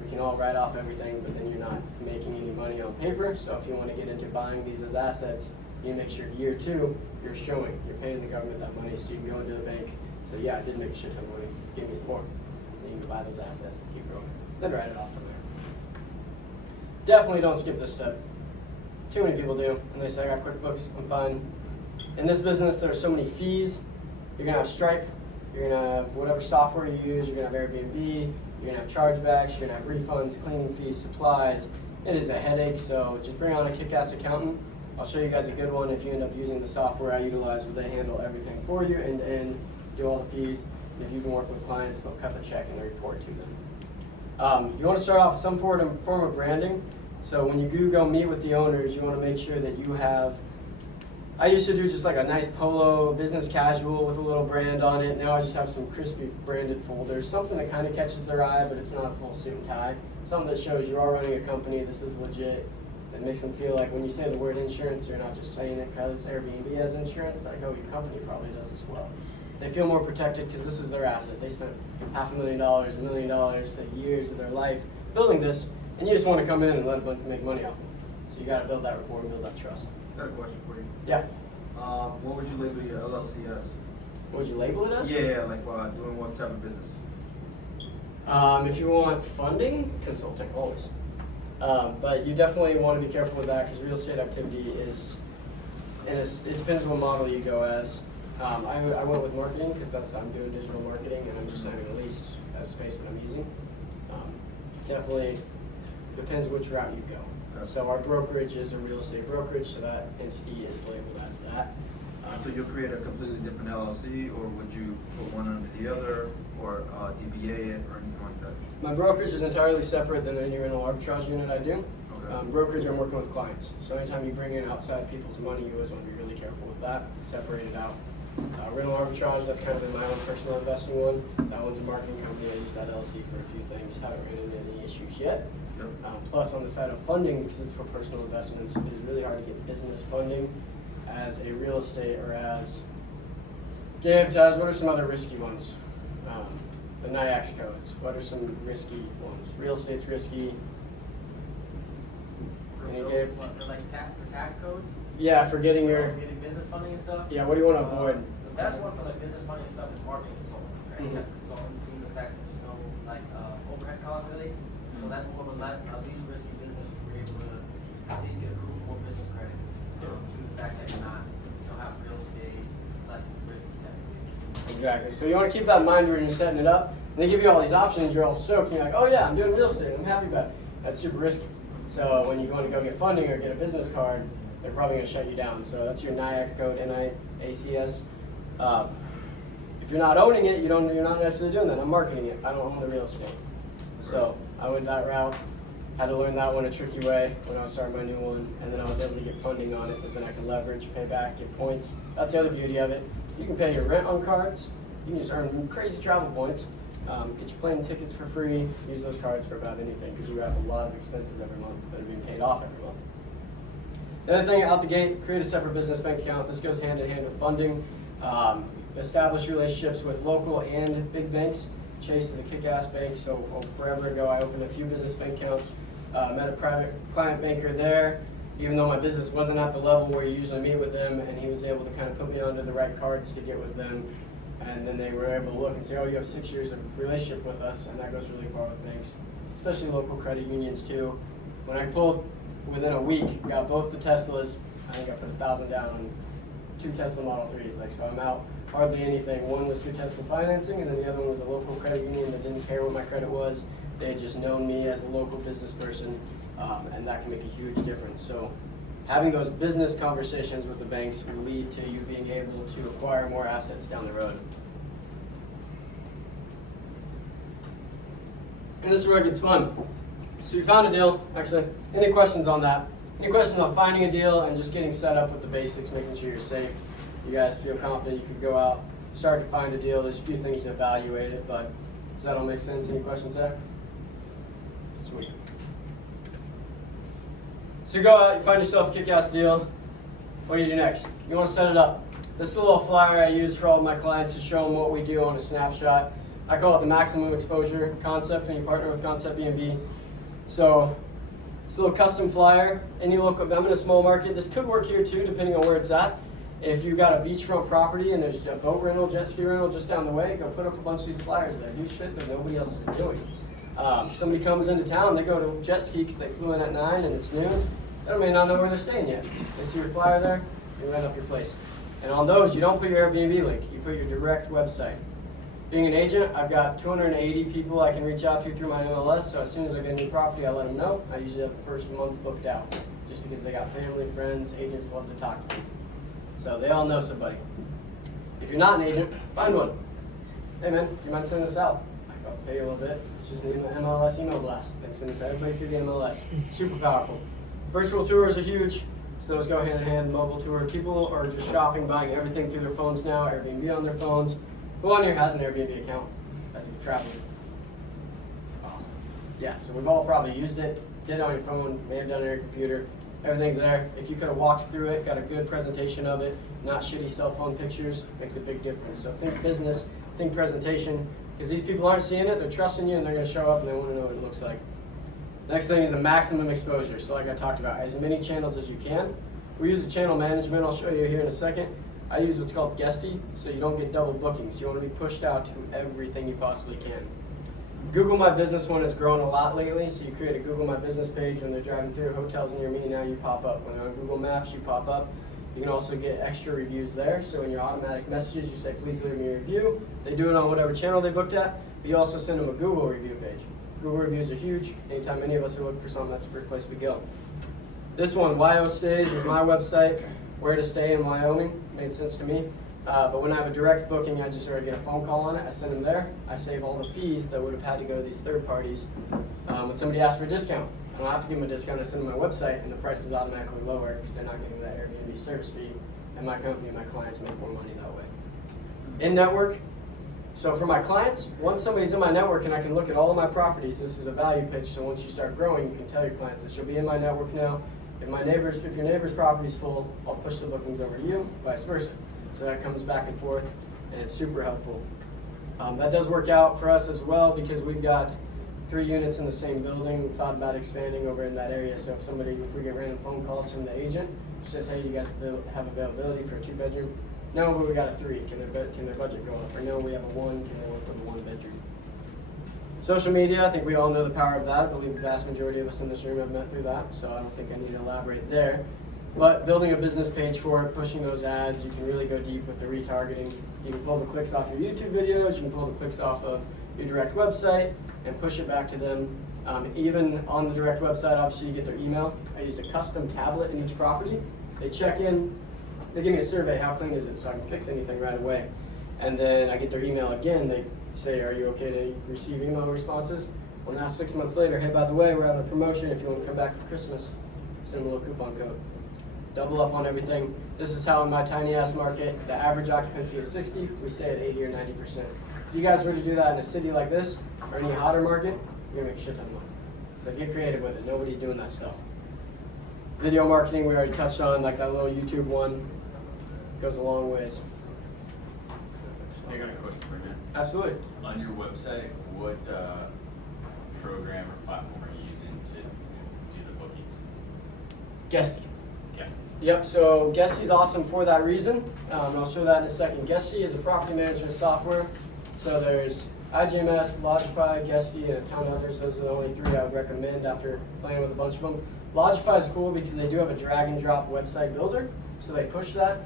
we can all write off everything, but then you're not making any money on paper. So if you want to get into buying these as assets, you make sure year 2, you're showing, you're paying the government that money so you can go into the bank. So yeah, I did make a shit ton of money, give me some more. And you can buy those assets, keep growing, then write it off from there. Definitely don't skip this step. Too many people do, and they say, I got QuickBooks, I'm fine. In this business, there are so many fees. You're gonna have Stripe, you're gonna have whatever software you use, you're gonna have Airbnb, you're gonna have chargebacks, you're gonna have refunds, cleaning fees, supplies. It is a headache, so just bring on a kick-ass accountant. I'll show you guys a good one if you end up using the software I utilize where they handle everything for you and do all the fees. And if you can work with clients, they'll cut the check and they report to them. You want to start off with some form of branding. So when you do go meet with the owners, you want to make sure that you have, I used to do just like a nice polo, business casual with a little brand on it. Now I just have some crispy branded folders, something that kind of catches their eye, but it's not a full suit and tie. Something that shows you are running a company, this is legit. It makes them feel like when you say the word insurance, you're not just saying it because Airbnb has insurance, like, oh, your company probably does as well. They feel more protected because this is their asset. They spent $500,000, $1 million, the years of their life building this, and you just want to come in and let them make money off of it. So you got to build that rapport, build that trust. Got a question for you. Yeah. What would you label your LLC as? What would you label it as? Yeah, like doing what type of business? If you want funding, consulting, always. But you definitely want to be careful with that because real estate activity is, it depends on what model you go as. I went with marketing because I'm doing digital marketing and I'm just signing a lease as space that I'm using. Definitely depends which route you go. Okay. So our brokerage is a real estate brokerage, so that entity is labeled as that. So you'll create a completely different LLC, or would you put one under the other, or DBA it, or anything like that? My brokerage is entirely separate than any rental arbitrage unit I do. Okay. Brokerage, I'm working with clients. So anytime you bring in outside people's money, you always want to be really careful with that, separate it out. Rental arbitrage, that's kind of been my own personal investing one. That one's a marketing company. I use that LLC for a few things. Haven't ran into any issues yet. Yep. Plus, on the side of funding, because it's for personal investments, it is really hard to get business funding as a real estate or as Gabe, Taz, what are some other risky ones? The NIAX codes. What are some risky ones? Real estate's risky. Any Gabe? What, for like for tax codes? Yeah, for getting your. Getting business funding and stuff? Yeah, what do you want to avoid? The best one for like business funding and stuff is marketing consulting, right? Mhm. Consulting due to the fact that there's no like overhead costs really. So that's more of a least risky business. We're able to at least get approved for more business credit. Due to the fact that you don't have real estate, it's less risky technically. Exactly. So you want to keep that in mind when you're setting it up. And they give you all these options, you're all stoked, and you're like, oh yeah, I'm doing real estate, I'm happy about it. That's super risky. So when you want to go get funding or get a business card, they're probably going to shut you down. So that's your NIACS code, NIACS. If you're not owning it, you're not necessarily doing that. I'm marketing it. I don't own the real estate. So I went that route. Had to learn that one a tricky way when I was starting my new one, and then I was able to get funding on it that then I can leverage, pay back, get points. That's the other beauty of it. You can pay your rent on cards. You can just earn crazy travel points. Get your plane tickets for free. Use those cards for about anything because you have a lot of expenses every month that are being paid off every month. The other thing out the gate, create a separate business bank account. This goes hand in hand with funding. Establish relationships with local and big banks. Chase is a kick-ass bank, so forever ago I opened a few business bank accounts. Met a private client banker there, even though my business wasn't at the level where you usually meet with them, and he was able to kind of put me onto the right cards to get with them. And then they were able to look and say, oh, you have 6 years of relationship with us, and that goes really far with banks, especially local credit unions too. When I pulled within a week, got both the Teslas, I think I put $1,000 down on 2 Tesla Model 3s, like, so I'm out hardly anything. One was through Tesla financing, and then the other one was a local credit union that didn't care what my credit was. They had just known me as a local business person, and that can make a huge difference. So having those business conversations with the banks will lead to you being able to acquire more assets down the road. And this is where it gets fun. So you found a deal. Actually, any questions on that? Any questions on finding a deal and just getting set up with the basics, making sure you're safe? You guys feel confident you could go out, start to find a deal. There's a few things to evaluate it, but does that all make sense? Any questions there? Sweet. So you go out, you find yourself a kick-ass deal. What do you do next? You want to set it up. This is a little flyer I use for all of my clients to show them what we do on a snapshot. I call it the maximum exposure concept when you partner with Concept B&B. So it's a little custom flyer. Any local, I'm in a small market. This could work here too, depending on where it's at. If you've got a beachfront property and there's a boat rental, jet ski rental just down the way, go put up a bunch of these flyers there. Do shit that nobody else is doing. Somebody comes into town, they go to jet ski because they flew in at 9 and it's noon. They may not know where they're staying yet. They see your flyer there, you rent up your place. And on those, you don't put your Airbnb link, you put your direct website. Being an agent, I've got 280 people I can reach out to through my MLS, so as soon as I get a new property, I let them know. I usually have the first month booked out, just because they got family, friends, agents love to talk to me. So they all know somebody. If you're not an agent, find one. Hey man, you might send this out. I'll pay you a little bit. It's just an MLS email blast. They send it to everybody through the MLS. Super powerful. Virtual tours are huge, so those go hand in hand. Mobile tour. People are just shopping, buying everything through their phones now, Airbnb on their phones. Who on here has an Airbnb account as you've traveled? Awesome. Yeah, so we've all probably used it, did it on your phone, may have done it on your computer. Everything's there. If you could have walked through it, got a good presentation of it, not shitty cell phone pictures, makes a big difference. So think business, think presentation, because these people aren't seeing it, they're trusting you, and they're going to show up and they want to know what it looks like. Next thing is a maximum exposure. So like I talked about, as many channels as you can. We use the channel management, I'll show you here in a second. I use what's called Guesty, so you don't get double bookings. You want to be pushed out to everything you possibly can. Google My Business one has grown a lot lately, so you create a Google My Business page. When they're driving through hotels near me, now you pop up. When they're on Google Maps, you pop up. You can also get extra reviews there, so in your automatic messages, you say, please leave me a review. They do it on whatever channel they booked at, but you also send them a Google review page. Google reviews are huge. Anytime any of us are looking for something, that's the first place we go. This one, Wyostays, is my website, where to stay in Wyoming. Made sense to me. But when I have a direct booking, I just already get a phone call on it. I send them there. I save all the fees that would have had to go to these third parties. When somebody asks for a discount, I don't have to give them a discount. I send them my website, and the price is automatically lower because they're not getting that Airbnb service fee. And my company, my clients make more money that way. In network. So for my clients, once somebody's in my network and I can look at all of my properties, this is a value pitch. So once you start growing, you can tell your clients this. You'll be in my network now. If your neighbor's property is full, I'll push the bookings over to you, vice versa. So that comes back and forth, and it's super helpful. That does work out for us as well because we've got 3 units in the same building. We've thought about expanding over in that area. So if we get random phone calls from the agent, says, hey, you guys have availability for a 2-bedroom? No, but we got a 3. Can their budget go up? Or no, we have a 1. Can they work with a 1-bedroom? Social media, I think we all know the power of that. I believe the vast majority of us in this room have met through that, so I don't think I need to elaborate there. But building a business page for it, pushing those ads, you can really go deep with the retargeting. You can pull the clicks off your YouTube videos, you can pull the clicks off of your direct website and push it back to them. Even on the direct website, obviously you get their email. I used a custom tablet in each property. They check in, they give me a survey, how clean is it, so I can fix anything right away. And then I get their email again, they say, are you okay to receive email responses? Well, now 6 months later, hey, by the way, we're having a promotion. If you want to come back for Christmas, send them a little coupon code. Double up on everything. This is how in my tiny ass market, the average occupancy is 60, we stay at 80 or 90%. If you guys were to do that in a city like this, or any hotter market, you're gonna make a shit ton of money. So get creative with it, nobody's doing that stuff. Video marketing, we already touched on, like that little YouTube one, goes a long ways. I got a question for you. Absolutely. On your website, what program or platform are you using to do the bookings? Guesty. Yes. Yep, so Guesty is awesome for that reason. I'll show that in a second. Guesty is a property management software. So there's IGMS, Logify, Guesty, and a ton of others. Those are the only three I would recommend after playing with a bunch of them. Logify is cool because they do have a drag and drop website builder, so they push that.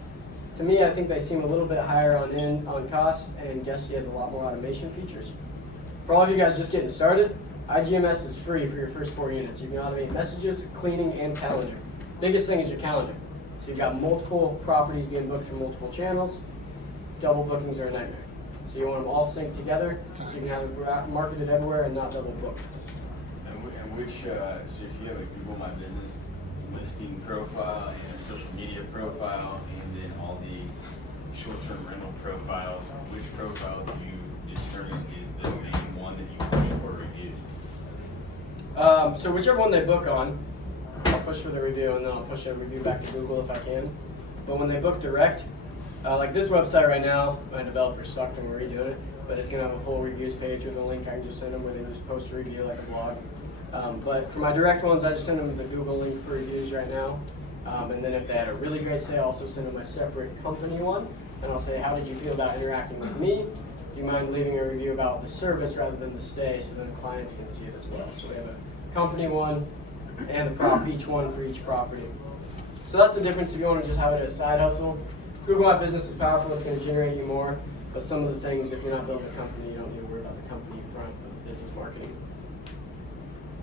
To me, I think they seem a little bit higher on costs, and Guesty has a lot more automation features. For all of you guys just getting started, IGMS is free for your first 4 units. You can automate messages, cleaning, and calendar. Biggest thing is your calendar. So you've got multiple properties being booked from multiple channels. Double bookings are a nightmare. So you want them all synced together so you can have it marketed everywhere and not double booked. And which, so if you have a Google My Business listing profile and a social media profile, and then all the short-term rental profiles, which profile do you determine is the main one that you push for reviews? So whichever one they book on, I'll push for the review, and then I'll push a review back to Google if I can. But when they book direct, like this website right now, my developer sucked and we're redoing it, but it's going to have a full reviews page with a link I can just send them where they just post a review like a blog. But for my direct ones, I just send them the Google link for reviews right now. And then if they had a really great stay, I'll also send them a separate company one. And I'll say, how did you feel about interacting with me? Do you mind leaving a review about the service rather than the stay, so then clients can see it as well? So we have a company one and each one for each property. So that's the difference if you want to just have it as a side hustle. Google My Business is powerful, it's going to generate you more. But some of the things, if you're not building a company, you don't need to worry about the company front of the business marketing.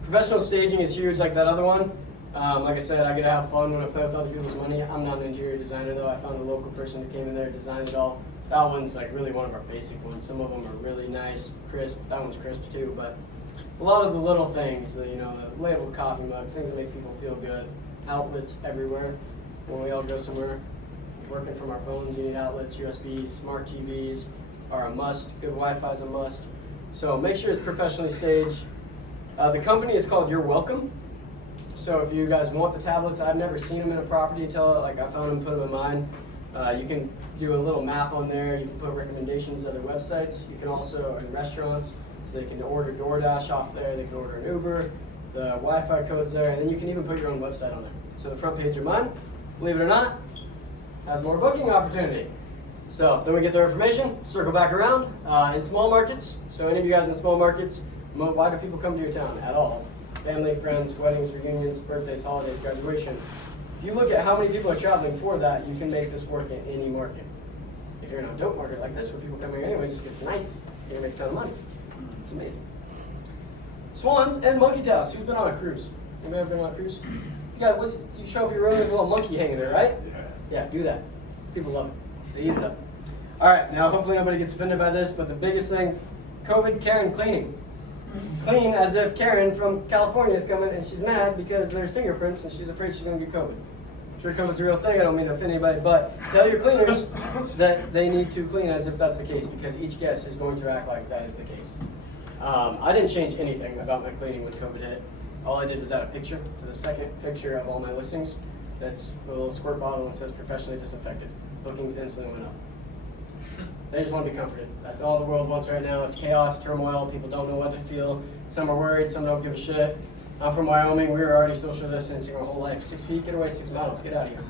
Professional staging is huge like that other one. Like I said, I get to have fun when I play with other people's money. I'm not an interior designer though. I found a local person who came in there, designed it all. That one's like really one of our basic ones. Some of them are really nice, crisp. That one's crisp too, but a lot of the little things, the labeled coffee mugs, things that make people feel good, outlets everywhere. When we all go somewhere, working from our phones, you need outlets, USBs, smart TVs are a must. Good Wi-Fi is a must. So make sure it's professionally staged. The company is called You're Welcome. So if you guys want the tablets, I've never seen them in a property until I found them, put them in mine. You can do a little map on there. You can put recommendations to other websites. You can also, in restaurants, so they can order DoorDash off there. They can order an Uber. The Wi-Fi code's there. And then you can even put your own website on there. So the front page of mine, believe it or not, has more booking opportunity. So then we get their information, circle back around. In small markets, so any of you guys in small markets, why do people come to your town at all? Family, friends, weddings, reunions, birthdays, holidays, graduation. If you look at how many people are traveling for that, you can make this work in any market. If you're in a dope market like this, where people come here anyway, just gets nice, you're gonna make a ton of money. It's amazing. Swans and monkey tails. Who's been on a cruise? Anybody ever been on a cruise? You show up your room, there's a little monkey hanging there, right? Yeah, do that. People love it. They eat it up. All right, now hopefully nobody gets offended by this, but the biggest thing, COVID Karen cleaning. Clean as if Karen from California is coming and she's mad because there's fingerprints and she's afraid she's going to get COVID. Sure, COVID's a real thing. I don't mean to offend anybody, but tell your cleaners that they need to clean as if that's the case, because each guest is going to act like that is the case. I didn't change anything about my cleaning when COVID hit. All I did was add a picture to the second picture of all my listings. That's a little squirt bottle and says professionally disinfected. Bookings instantly went up. They just want to be comforted. That's all the world wants right now. It's chaos, turmoil. People don't know what to feel. Some are worried. Some don't give a shit. I'm from Wyoming. We were already social distancing our whole life. 6 feet, get away, 6 miles, get out of here.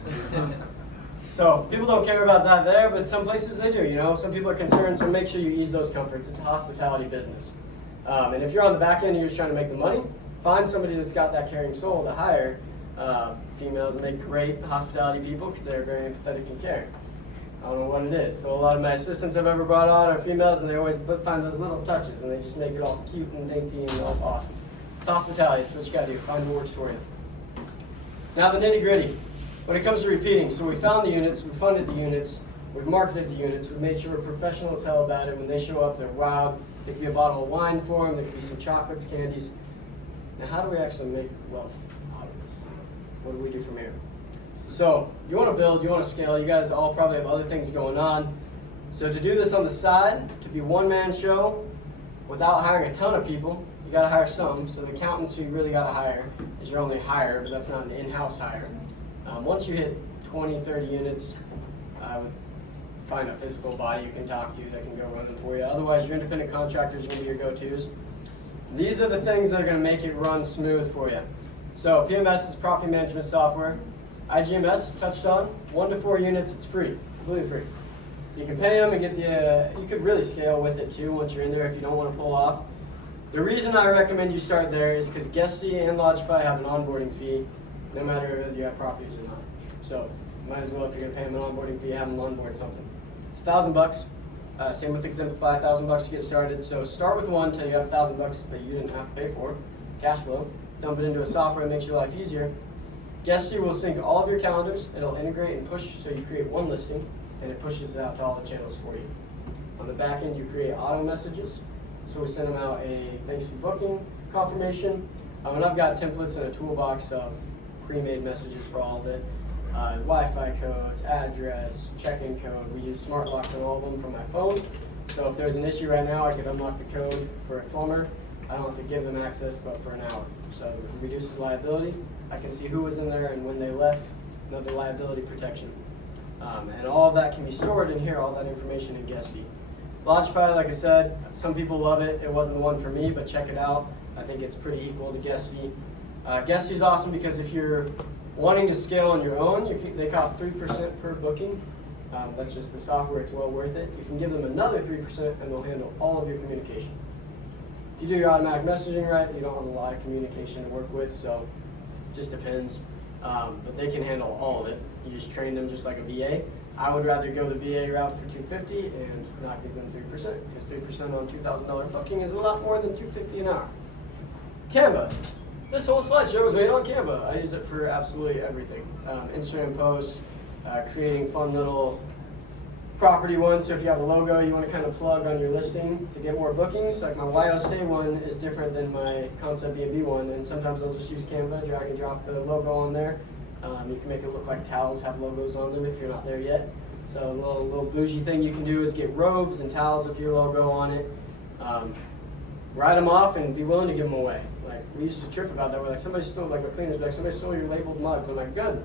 So people don't care about that there, but some places they do. Some people are concerned. So make sure you ease those comforts. It's a hospitality business. And if you're on the back end and you're just trying to make the money, find somebody that's got that caring soul to hire. Females make great hospitality people because they're very empathetic and caring. I don't know what it is. So a lot of my assistants I've ever brought on are females, and they always find those little touches, and they just make it all cute and dainty and all awesome. It's hospitality. That's what you got to do. Find what works for you. Now the nitty gritty. When it comes to repeating, so we found the units, we funded the units, we've marketed the units, we've made sure we're professional as hell about it. When they show up, they're wowed. There could be a bottle of wine for them, there could be some chocolates, candies. Now, how do we actually make wealth out of this? What do we do from here? So, you want to build, you want to scale, you guys all probably have other things going on. So to do this on the side, to be one-man show, without hiring a ton of people, you got to hire some. So the accountants who you really got to hire is your only hire, but that's not an in-house hire. Once you hit 20, 30 units, I would find a physical body you can talk to that can go run them for you. Otherwise, your independent contractors are going to be your go-tos. These are the things that are going to make it run smooth for you. So PMS is property management software. IGMS, touched on, 1 to 4 units, it's free, completely free. You can pay them and get the, you could really scale with it too once you're in there if you don't want to pull off. The reason I recommend you start there is because Guesty and Lodgify have an onboarding fee, no matter whether you have properties or not. So, might as well, if you're going to pay them an onboarding fee, have them onboard something. It's $1,000. Same with Exemplify, $1,000 to get started. So start with one until you have $1,000 that you didn't have to pay for, cash flow. Dump it into a software that makes your life easier. Guesty will sync all of your calendars. It'll integrate and push, so you create one listing, and it pushes it out to all the channels for you. On the back end, you create auto messages. So we send them out a thanks for booking confirmation. And I've got templates and a toolbox of pre-made messages for all of it. Wi-Fi codes, address, check-in code. We use smart locks on all of them from my phone. So if there's an issue right now, I can unlock the code for a plumber. I don't have to give them access, but for an hour. So it reduces liability. I can see who was in there and when they left. Another liability protection. And all of that can be stored in here, all that information in Guesty. Lodgify, like I said, some people love it. It wasn't the one for me, but check it out. I think it's pretty equal to Guesty. Guesty's awesome because if you're wanting to scale on your own, they cost 3% per booking. That's just the software, it's well worth it. You can give them another 3% and they'll handle all of your communication. If you do your automatic messaging right, you don't have a lot of communication to work with, so it just depends. But they can handle all of it. You just train them just like a VA. I would rather go the VA route for $250 and not give them 3%, because 3% on $2,000 booking is a lot more than $250 an hour. Canva. This whole slideshow was made on Canva. I use it for absolutely everything. Instagram posts, creating fun little property ones. So if you have a logo you want to kind of plug on your listing to get more bookings, like my Wyostays one is different than my Concept B&B one, and sometimes I'll just use Canva, drag and drop the logo on there. You can make it look like towels have logos on them if you're not there yet. So a little bougie thing you can do is get robes and towels with your logo on it. Write them off and be willing to give them away. Like, we used to trip about that. We're like, somebody stole, like, a cleaner's bag, somebody stole your labeled mugs. I'm like, good.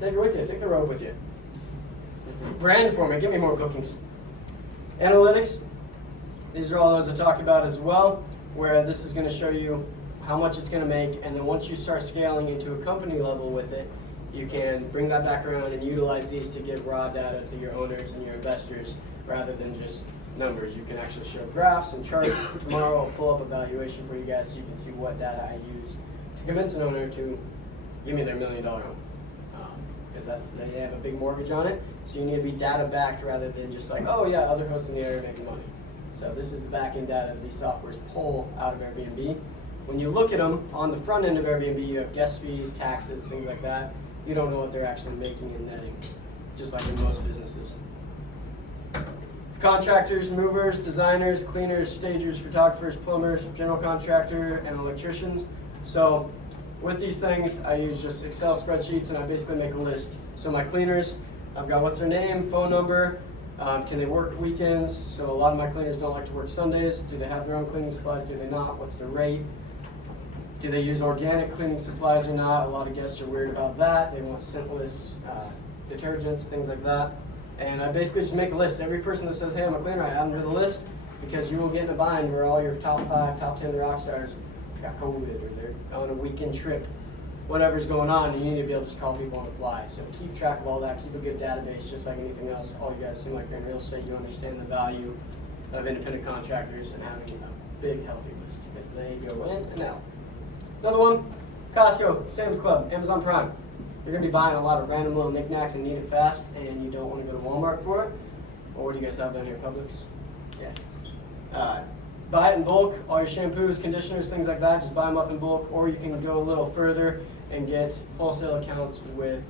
Take it with you. Take the robe with you. Brand for me. Give me more bookings. Analytics. These are all those I talked about as well, where this is going to show you how much it's going to make, and then once you start scaling into a company level with it, you can bring that back around and utilize these to give raw data to your owners and your investors rather than just numbers. You can actually show graphs and charts. Tomorrow I'll pull up a valuation for you guys so you can see what data I use to convince an owner to give me their $1 million home. Because they have a big mortgage on it, so you need to be data backed rather than just like, oh yeah, other hosts in the area are making money. So this is the back end data these softwares pull out of Airbnb. When you look at them, on the front end of Airbnb, you have guest fees, taxes, things like that. You don't know what they're actually making and netting, just like in most businesses. Contractors, movers, designers, cleaners, stagers, photographers, plumbers, general contractor, and electricians. So with these things, I use just Excel spreadsheets and I basically make a list. So my cleaners, I've got what's their name, phone number, can they work weekends? So a lot of my cleaners don't like to work Sundays. Do they have their own cleaning supplies? Do they not? What's the rate? Do they use organic cleaning supplies or not? A lot of guests are weird about that. They want scentless detergents, things like that. And I basically just make a list. Every person that says, hey, I'm a cleaner, I add them to the list because you will get in a bind where all your top 5, top 10 rock stars got COVID or they're on a weekend trip. Whatever's going on, and you need to be able to just call people on the fly. So keep track of all that. Keep a good database, just like anything else. All you guys seem like you're in real estate. You understand the value of independent contractors and having a big, healthy list because they go in and out. Another one, Costco, Sam's Club, Amazon Prime. You're going to be buying a lot of random little knickknacks and need it fast, and you don't want to go to Walmart for it. Or what do you guys have down here, Publix? Yeah. Buy it in bulk, all your shampoos, conditioners, things like that, just buy them up in bulk. Or you can go a little further and get wholesale accounts with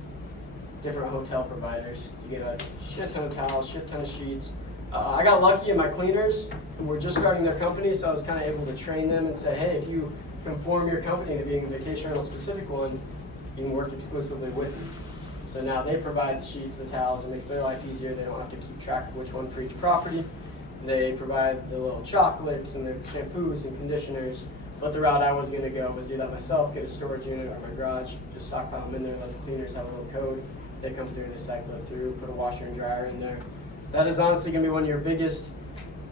different hotel providers. You get a shit ton of towels, shit ton of sheets. I got lucky in my cleaners who were just starting their company, so I was kind of able to train them and say, hey, if you can form your company to being a vacation rental specific one, you can work exclusively with me. So now they provide the sheets, the towels, it makes their life easier. They don't have to keep track of which one for each property. They provide the little chocolates and the shampoos and conditioners. But the route I was going to go was do that myself, get a storage unit or my garage, just stockpile them in there, let the cleaners have a little code. They come through, they cycle it through, put a washer and dryer in there. That is honestly going to be one of your biggest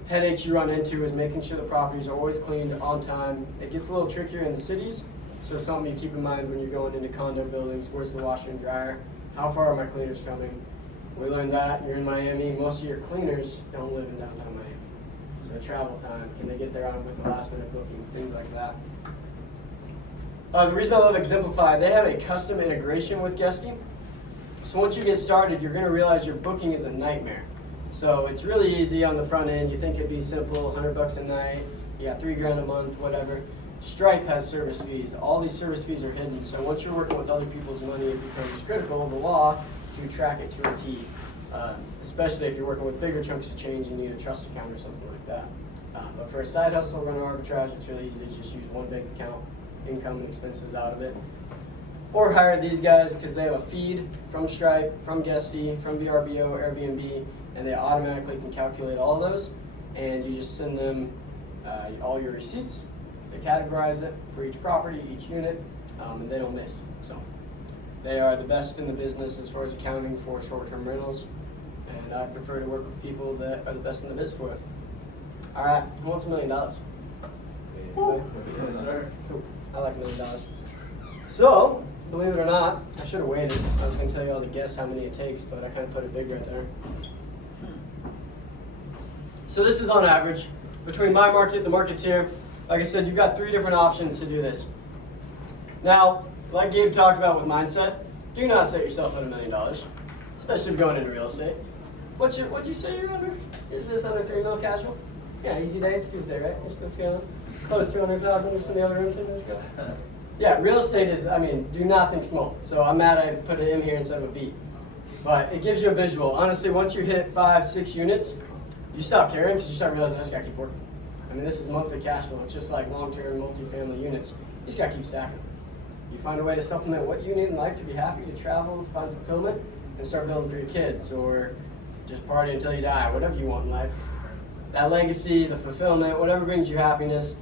headaches you run into, is making sure the properties are always cleaned on time. It gets a little trickier in the cities, so something you keep in mind when you're going into condo buildings. Where's the washer and dryer? How far are my cleaners coming? We learned that. You're in Miami. Most of your cleaners don't live in downtown Miami. So travel time, can they get there on with a last minute booking, things like that. The reason I love Exemplify, they have a custom integration with Guesty. So once you get started, you're going to realize your booking is a nightmare. So it's really easy on the front end. You think it'd be simple, $100 a night, you got $3,000 a month, whatever. Stripe has service fees. All these service fees are hidden. So once you're working with other people's money, it becomes critical, the law, to track it to a T. Especially if you're working with bigger chunks of change, you need a trust account or something like that. But for a side hustle, rental arbitrage, it's really easy to just use one bank account, income and expenses out of it. Or hire these guys because they have a feed from Stripe, from Guesty, from VRBO, Airbnb, and they automatically can calculate all of those. And you just send them all your receipts. They categorize it for each property, each unit, and they don't miss. So they are the best in the business as far as accounting for short-term rentals. And I prefer to work with people that are the best in the biz for it. All right, who wants $1 million? Anybody? Yes, sir. Cool. I like $1 million. So, believe it or not, I should have waited. I was going to tell you all to guess how many it takes, but I kind of put it big right there. So this is on average. Between my market, the market's here. Like I said, you've got 3 different options to do this. Now, like Gabe talked about with mindset, do not set yourself at $1 million, especially if going into real estate. What'd you say you're under? Is this under 3 mil casual? Yeah, easy day. It's Tuesday, right? You're still scaling. Close to 200,000 just in the other room too. Let's go. Yeah, real estate is, do not think small. So I'm mad I put an M here instead of a B. But it gives you a visual. Honestly, once you hit 5, 6 units, you stop caring because you start realizing I just gotta keep working. This is monthly cash flow. It's just like long-term multifamily units. You just gotta keep stacking. You find a way to supplement what you need in life to be happy, to travel, to find fulfillment, and start building for your kids, or just party until you die, whatever you want in life. That legacy, the fulfillment, whatever brings you happiness.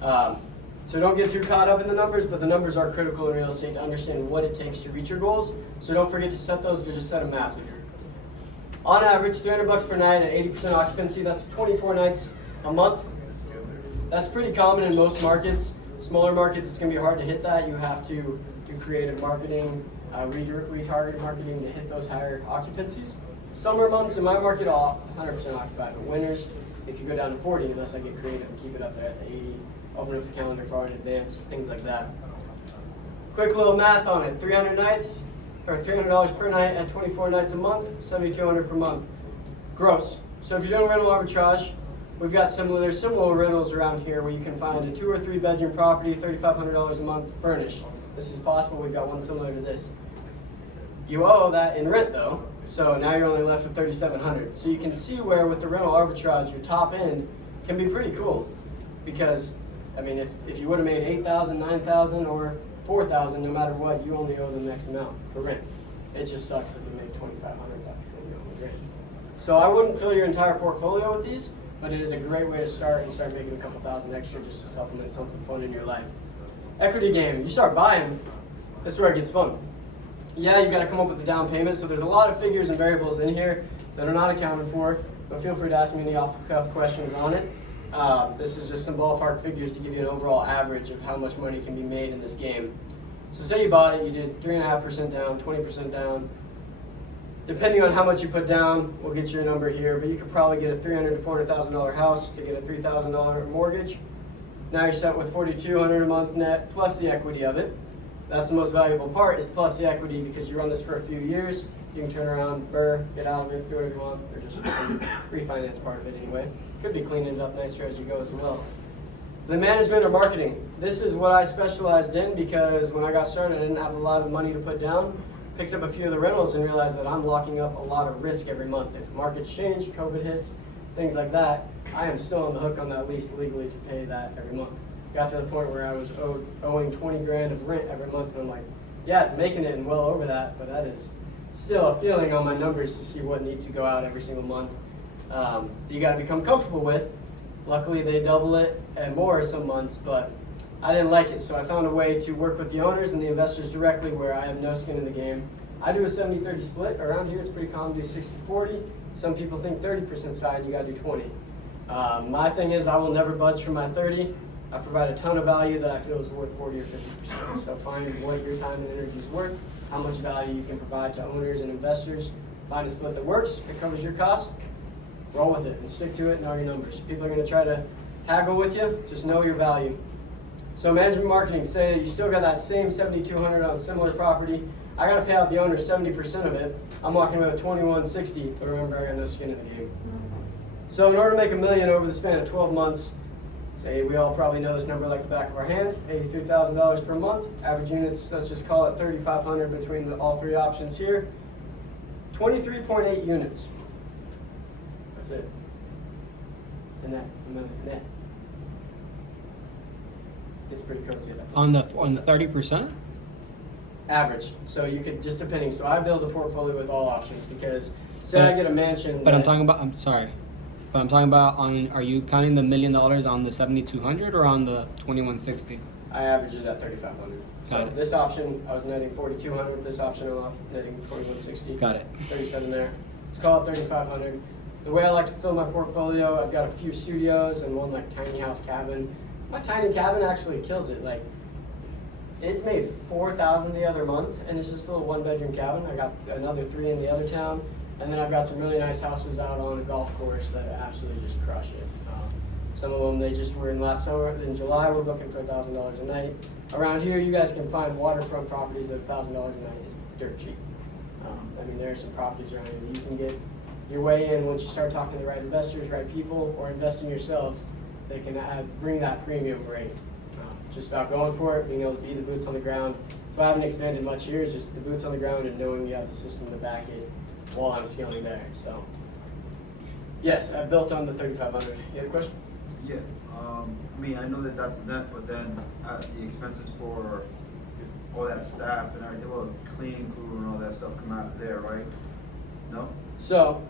So don't get too caught up in the numbers, but the numbers are critical in real estate to understand what it takes to reach your goals. So don't forget to set those, to just set them massive. On average, $300 per night at 80% occupancy, that's 24 nights a month. That's pretty common in most markets. Smaller markets, it's gonna be hard to hit that. You have to do creative marketing, retargeted marketing to hit those higher occupancies. Summer months in my market, all 100% occupied, but winters, it could go down to 40 unless I get creative and keep it up there at the 80, open up the calendar far in advance, things like that. Quick little math on it, 300 nights, or $300 per night at 24 nights a month, $7,200 per month, gross. So if you're doing rental arbitrage, we've got there's similar rentals around here where you can find a 2 or 3 bedroom property, $3,500 a month furnished. This is possible, we've got one similar to this. You owe that in rent though, so now you're only left with $3,700. So you can see where with the rental arbitrage, your top end can be pretty cool. Because, if you would have made $8,000, $9,000, or $4,000, no matter what, you only owe the next amount for rent. It just sucks if you make $2,500 then you only rent. So I wouldn't fill your entire portfolio with these, but it is a great way to start and start making a couple thousand extra just to supplement something fun in your life. Equity game, you start buying, this is where it gets fun. Yeah, you got to come up with the down payment, so there's a lot of figures and variables in here that are not accounted for, but feel free to ask me any off-the-cuff questions on it. This is just some ballpark figures to give you an overall average of how much money can be made in this game. So say you bought it, you did 3.5% down, 20% down. Depending on how much you put down, we'll get you a number here, but you could probably get a $300,000 to $400,000 house to get a $3,000 mortgage. Now you're set with $4,200 a month net plus the equity of it. That's the most valuable part, is plus the equity, because you run this for a few years, you can turn around, get out of it, do whatever you want, or just refinance part of it anyway. Could be cleaning it up nicer as you go as well. The management or marketing. This is what I specialized in because when I got started, I didn't have a lot of money to put down. picked up a few of the rentals and realized that I'm locking up a lot of risk every month. If markets change, COVID hits, things like that, I am still on the hook on that lease legally to pay that every month. Got to the point where I was owing 20 grand of rent every month, and I'm like, yeah, it's making it and well over that, but that is still a feeling on my numbers to see what needs to go out every single month. You got to become comfortable with. Luckily, they double it and more some months, but I didn't like it, so I found a way to work with the owners and the investors directly where I have no skin in the game. I do a 70-30 split. Around here, it's pretty common to do 60-40. Some people think 30% is high and you got to do 20. My thing is I will never budge from my 30. I provide a ton of value that I feel is worth 40 or 50%. So find what your time and energy is worth, how much value you can provide to owners and investors. Find a split that works, it covers your costs, roll with it and stick to it, know your numbers. People are going to try to haggle with you, just know your value. So management marketing, say you still got that same $7,200 on a similar property. I got to pay out the owner 70% of it. I'm walking away with $2,160, but remember I got no skin in the game. So in order to make $1 million over the span of 12 months, say we all probably know this number like the back of our hand, $83,000 per month. Average units, let's just call it 3,500 between all three options here. 23.8 units. That's it. And that net. It's pretty cozy at that point. On the 30%? Average. So you could, just depending. So I build a portfolio with all options because say I get a mansion. But I'm talking about, I'm sorry. But I'm talking about are you counting the $1 million on the 7,200 or on the 2,160? I averaged it at 3,500. So Got it. this option, I was netting 4,200. This option, I'm netting 2,160. Got it. 37 there. Let's call it 3,500. The way I like to fill my portfolio, I've got a few studios and one like tiny house cabin. My tiny cabin actually kills it. Like, it's made $4,000 the other month, and it's just a little one-bedroom cabin. I got another 3 in the other town, and then I've got some really nice houses out on a golf course that absolutely just crush it. Some of them, they just were in last summer. In July, we're booking for $1,000 a night. Around here, you guys can find waterfront properties at $1,000 a night is dirt cheap. I mean, there are some properties around here you can get your way in once you start talking to the right investors, right people, or invest in yourself. They can bring that premium rate. It's just about going for it, being able to be the boots on the ground. So I haven't expanded much here. It's just the boots on the ground and knowing you have the system to back it while I'm scaling there. So yes, I built on the 3,500. You have a question? Yeah, I mean, I know that that's net, but then the expenses for all that staff and everything, well, cleaning crew and all that stuff come out of there, right? No? So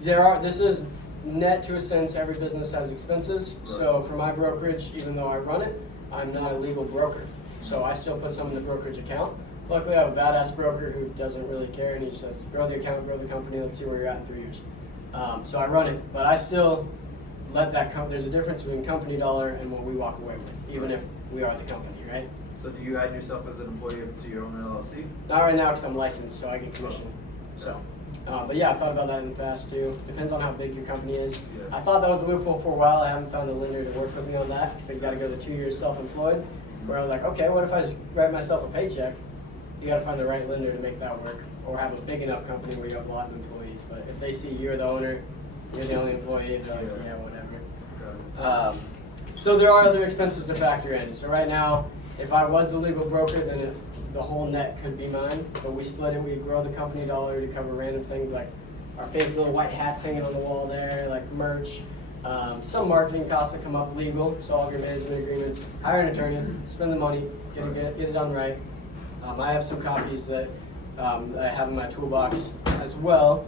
this is net to a sense. Every business has expenses. Right. So for my brokerage, even though I run it, I'm not a legal broker. So I still put some in the brokerage account. Luckily, I have a badass broker who doesn't really care, and he just says, grow the account, grow the company, let's see where you're at in 3 years. So I run it, but I still let that come. There's a difference between company dollar and what we walk away with, even if we are the company, right? So do you add yourself as an employee to your own LLC? Not right now because I'm licensed, so I get commission. So, but yeah, I thought about that in the past too. Depends on how big your company is. Yeah. I thought that was the loophole for a while. I haven't found a lender to work with me on that because they got to go the 2 years self-employed. Where I was like, okay, what if I just write myself a paycheck? You got to find the right lender to make that work, or have a big enough company where you have a lot of employees. But if they see you're the owner, you're the only employee, they're like, yeah, whatever. Got it. So there are other expenses to factor in. So right now, if I was the legal broker, then the whole net could be mine. But we split it. We grow the company dollar to cover random things like our fancy little white hats hanging on the wall there, like merch. Some marketing costs that come up legal. So all of your management agreements, hire an attorney, spend the money, get it done right. I have some copies that I have in my toolbox as well.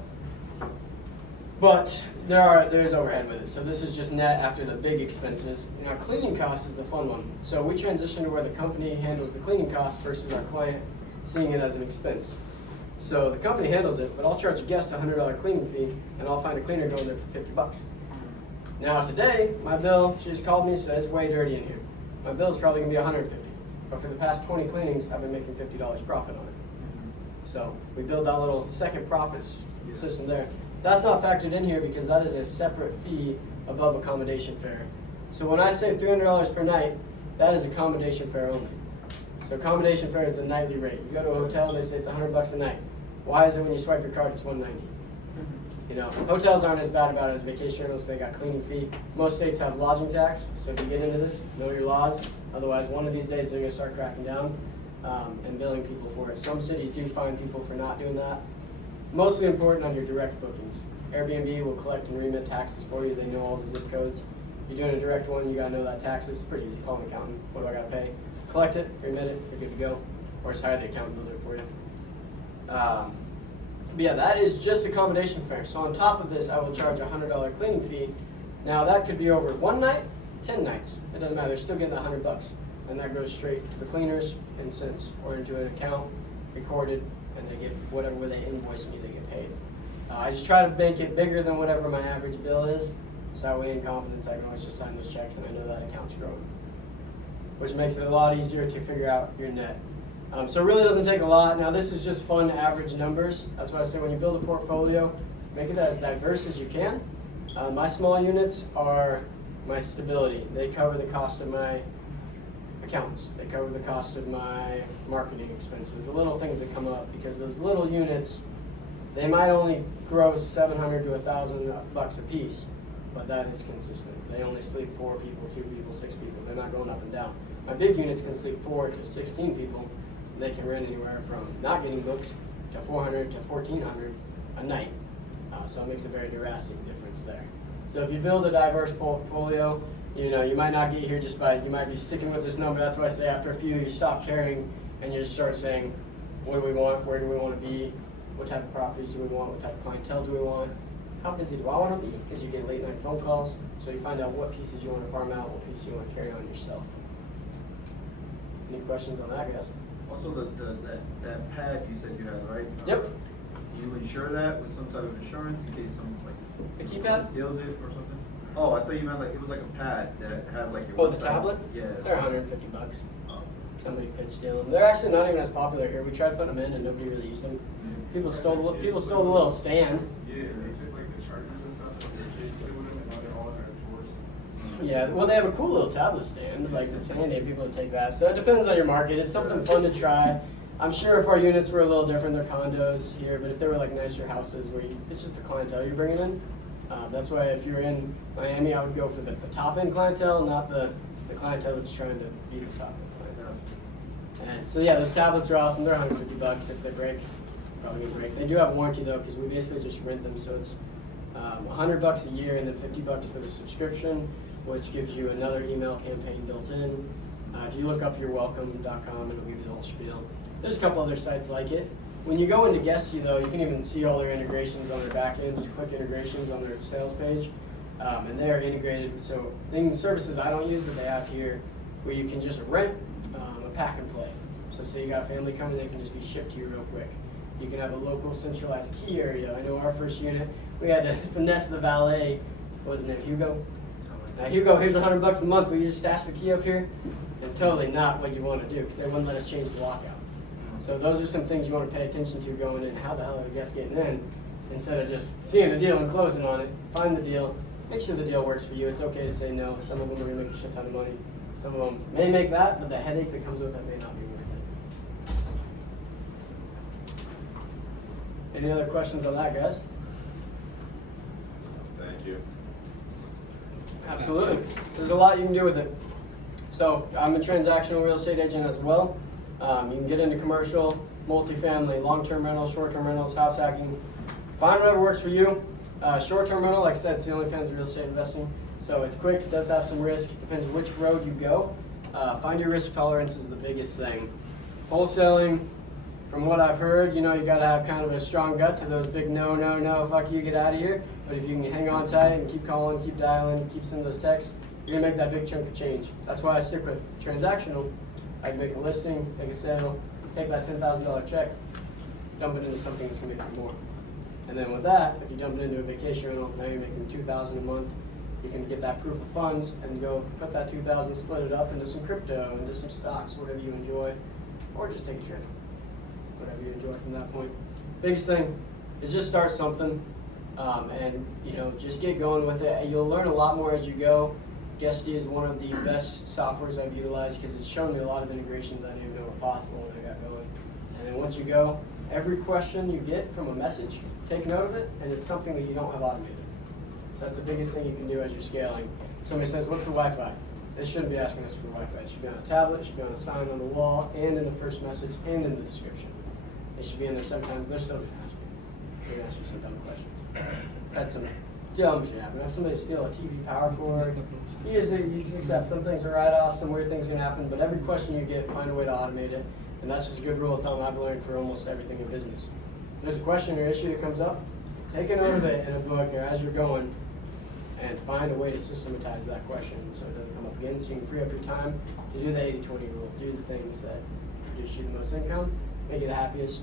But there's overhead with it. So this is just net after the big expenses. Now cleaning costs is the fun one. So we transition to where the company handles the cleaning costs versus our client seeing it as an expense. So the company handles it, but I'll charge a guest a $100 cleaning fee, and I'll find a cleaner going there for $50. Now today, my bill, she just called me and said it's way dirty in here. My bill is probably gonna be $150. But for the past 20 cleanings, I've been making $50 profit on it. So we build that little second profits system there. That's not factored in here because that is a separate fee above accommodation fare. So when I say $300 per night, that is accommodation fare only. So accommodation fare is the nightly rate. You go to a hotel, they say it's $100 a night. Why is it when you swipe your card, it's $190? You know, hotels aren't as bad about it as vacation rentals. They got cleaning fee. Most states have lodging tax. So if you get into this, know your laws. Otherwise, one of these days they're gonna start cracking down. and billing people for it. Some cities do fine people for not doing that. Mostly important on your direct bookings. Airbnb will collect and remit taxes for you. They know all the zip codes. If you're doing a direct one, you gotta know that taxes. It's pretty easy. Call an accountant. What do I gotta pay? Collect it, remit it, you're good to go. Or just hire the accountant to do it for you. But yeah, that is just accommodation fare. So on top of this, I will charge a $100 cleaning fee. Now that could be over 1 night, 10 nights. It doesn't matter. They're still getting that $100, and that goes straight to the cleaners and cents or into an account, recorded, and they get whatever way they invoice me, they get paid. I just try to make it bigger than whatever my average bill is, so that way in confidence I can always just sign those checks and I know that account's growing, which makes it a lot easier to figure out your net. So it really doesn't take a lot. Now this is just fun average numbers. That's why I say when you build a portfolio, make it as diverse as you can. My small units are my stability. They cover the cost of my accountants. They cover the cost of my marketing expenses, the little things that come up, because those little units, they might only gross $700 to $1,000 a piece, but that is consistent. They only sleep 4 people, 2 people, 6 people. They're not going up and down. My big units can sleep 4 to 16 people. They can rent anywhere from not getting booked to $400 to $1,400 a night. So it makes a very drastic difference there. So if you build a diverse portfolio, you might not get here just by, you might be sticking with this number. That's why I say after a few, you stop caring and you just start saying, what do we want? Where do we want to be? What type of properties do we want? What type of clientele do we want? How busy do I want to be? Because you get late night phone calls. So you find out what pieces you want to farm out, what pieces you want to carry on yourself. Any questions on that, guys? Also, that pad you said you had, right? Yep. You insure that with some type of insurance in case some The keypad? steals it or something? Oh, I thought you meant like it was like a pad that has like your Oh, the website. tablet? Yeah. They're $150. Oh. Somebody could steal them. They're actually not even as popular here. We tried putting them in and nobody really used them. People stole the little stand. Yeah, they took like the chargers and stuff, and they play with them, and now they're all in our drawers. Yeah, well, they have a cool little tablet stand, like it's handy. People would take that. So it depends on your market. It's something fun to try. I'm sure if our units were a little different, they're condos here, but if they were like nicer houses where it's just the clientele you're bringing in, that's why if you're in Miami, I would go for the top end clientele, not the clientele that's trying to beat the top end clientele. And so yeah, those tablets are awesome. They're $150 if they break. Probably gonna break. They do have a warranty though, because we basically just rent them, so it's $100 a year and then $50 for the subscription, which gives you another email campaign built in. If you look up yourwelcome.com, it'll give you the whole spiel. There's a couple other sites like it. When you go into Guesty though, you can even see all their integrations on their back end. Just click integrations on their sales page, and they are integrated. So services I don't use that they have here, where you can just rent a pack and play. So say you got a family coming, they can just be shipped to you real quick. You can have a local centralized key area. I know our first unit, we had to finesse the valet. What was his name, Hugo? Now Hugo, here's $100 a month. Will you just stash the key up here? And totally not what you want to do, because they wouldn't let us change the lockout. So those are some things you want to pay attention to going in. How the hell are the guests getting in? Instead of just seeing a deal and closing on it, find the deal, make sure the deal works for you. It's okay to say no. Some of them are going to make a shit ton of money. Some of them may make that, but the headache that comes with it may not be worth it. Any other questions on that, guys? Thank you. Absolutely. There's a lot you can do with it. So I'm a transactional real estate agent as well. You can get into commercial, multifamily, long-term rentals, short-term rentals, house hacking. Find whatever works for you. Short-term rental, like I said, it's the only fancy real estate investing. So it's quick, it does have some risk, depends which road you go. Find your risk tolerance is the biggest thing. Wholesaling, from what I've heard, you gotta have kind of a strong gut to those big no, fuck you, get out of here. But if you can hang on tight and keep calling, keep dialing, keep sending those texts, you're gonna make that big chunk of change. That's why I stick with transactional. I can make a listing, make a sale, take that $10,000 check, dump it into something that's gonna make you more. And then with that, if you dump it into a vacation rental, now you're making $2,000 a month. You can get that proof of funds and go put that $2,000, split it up into some crypto, into some stocks, whatever you enjoy, or just take a trip, whatever you enjoy from that point. Biggest thing is just start something, and just get going with it. You'll learn a lot more as you go. Guesty is one of the best softwares I've utilized because it's shown me a lot of integrations I didn't even know were possible when I got going. And then once you go, every question you get from a message, take note of it, and it's something that you don't have automated. So that's the biggest thing you can do as you're scaling. Somebody says, what's the Wi-Fi? They shouldn't be asking us for Wi-Fi. It should be on a tablet, it should be on a sign on the wall, and in the first message, and in the description. They should be in there sometimes. They're still gonna ask you. They're gonna ask you some dumb questions. That's some dumb shit happen. If somebody steal a TV power cord, you just accept some things are write-off, some weird things are gonna happen, but every question you get, find a way to automate it. And that's just a good rule of thumb I've learned for almost everything in business. If there's a question or issue that comes up, take a note of it in a book or as you're going, and find a way to systematize that question so it doesn't come up again, so you can free up your time to do the 80-20 rule, do the things that produce you the most income, make you the happiest,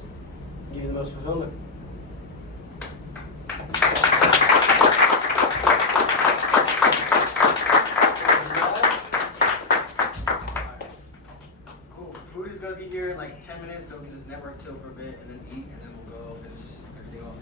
give you the most fulfillment. Cool. Food is gonna be here in like 10 minutes, so we can just network chill for a bit and then eat, and then we'll go finish everything off.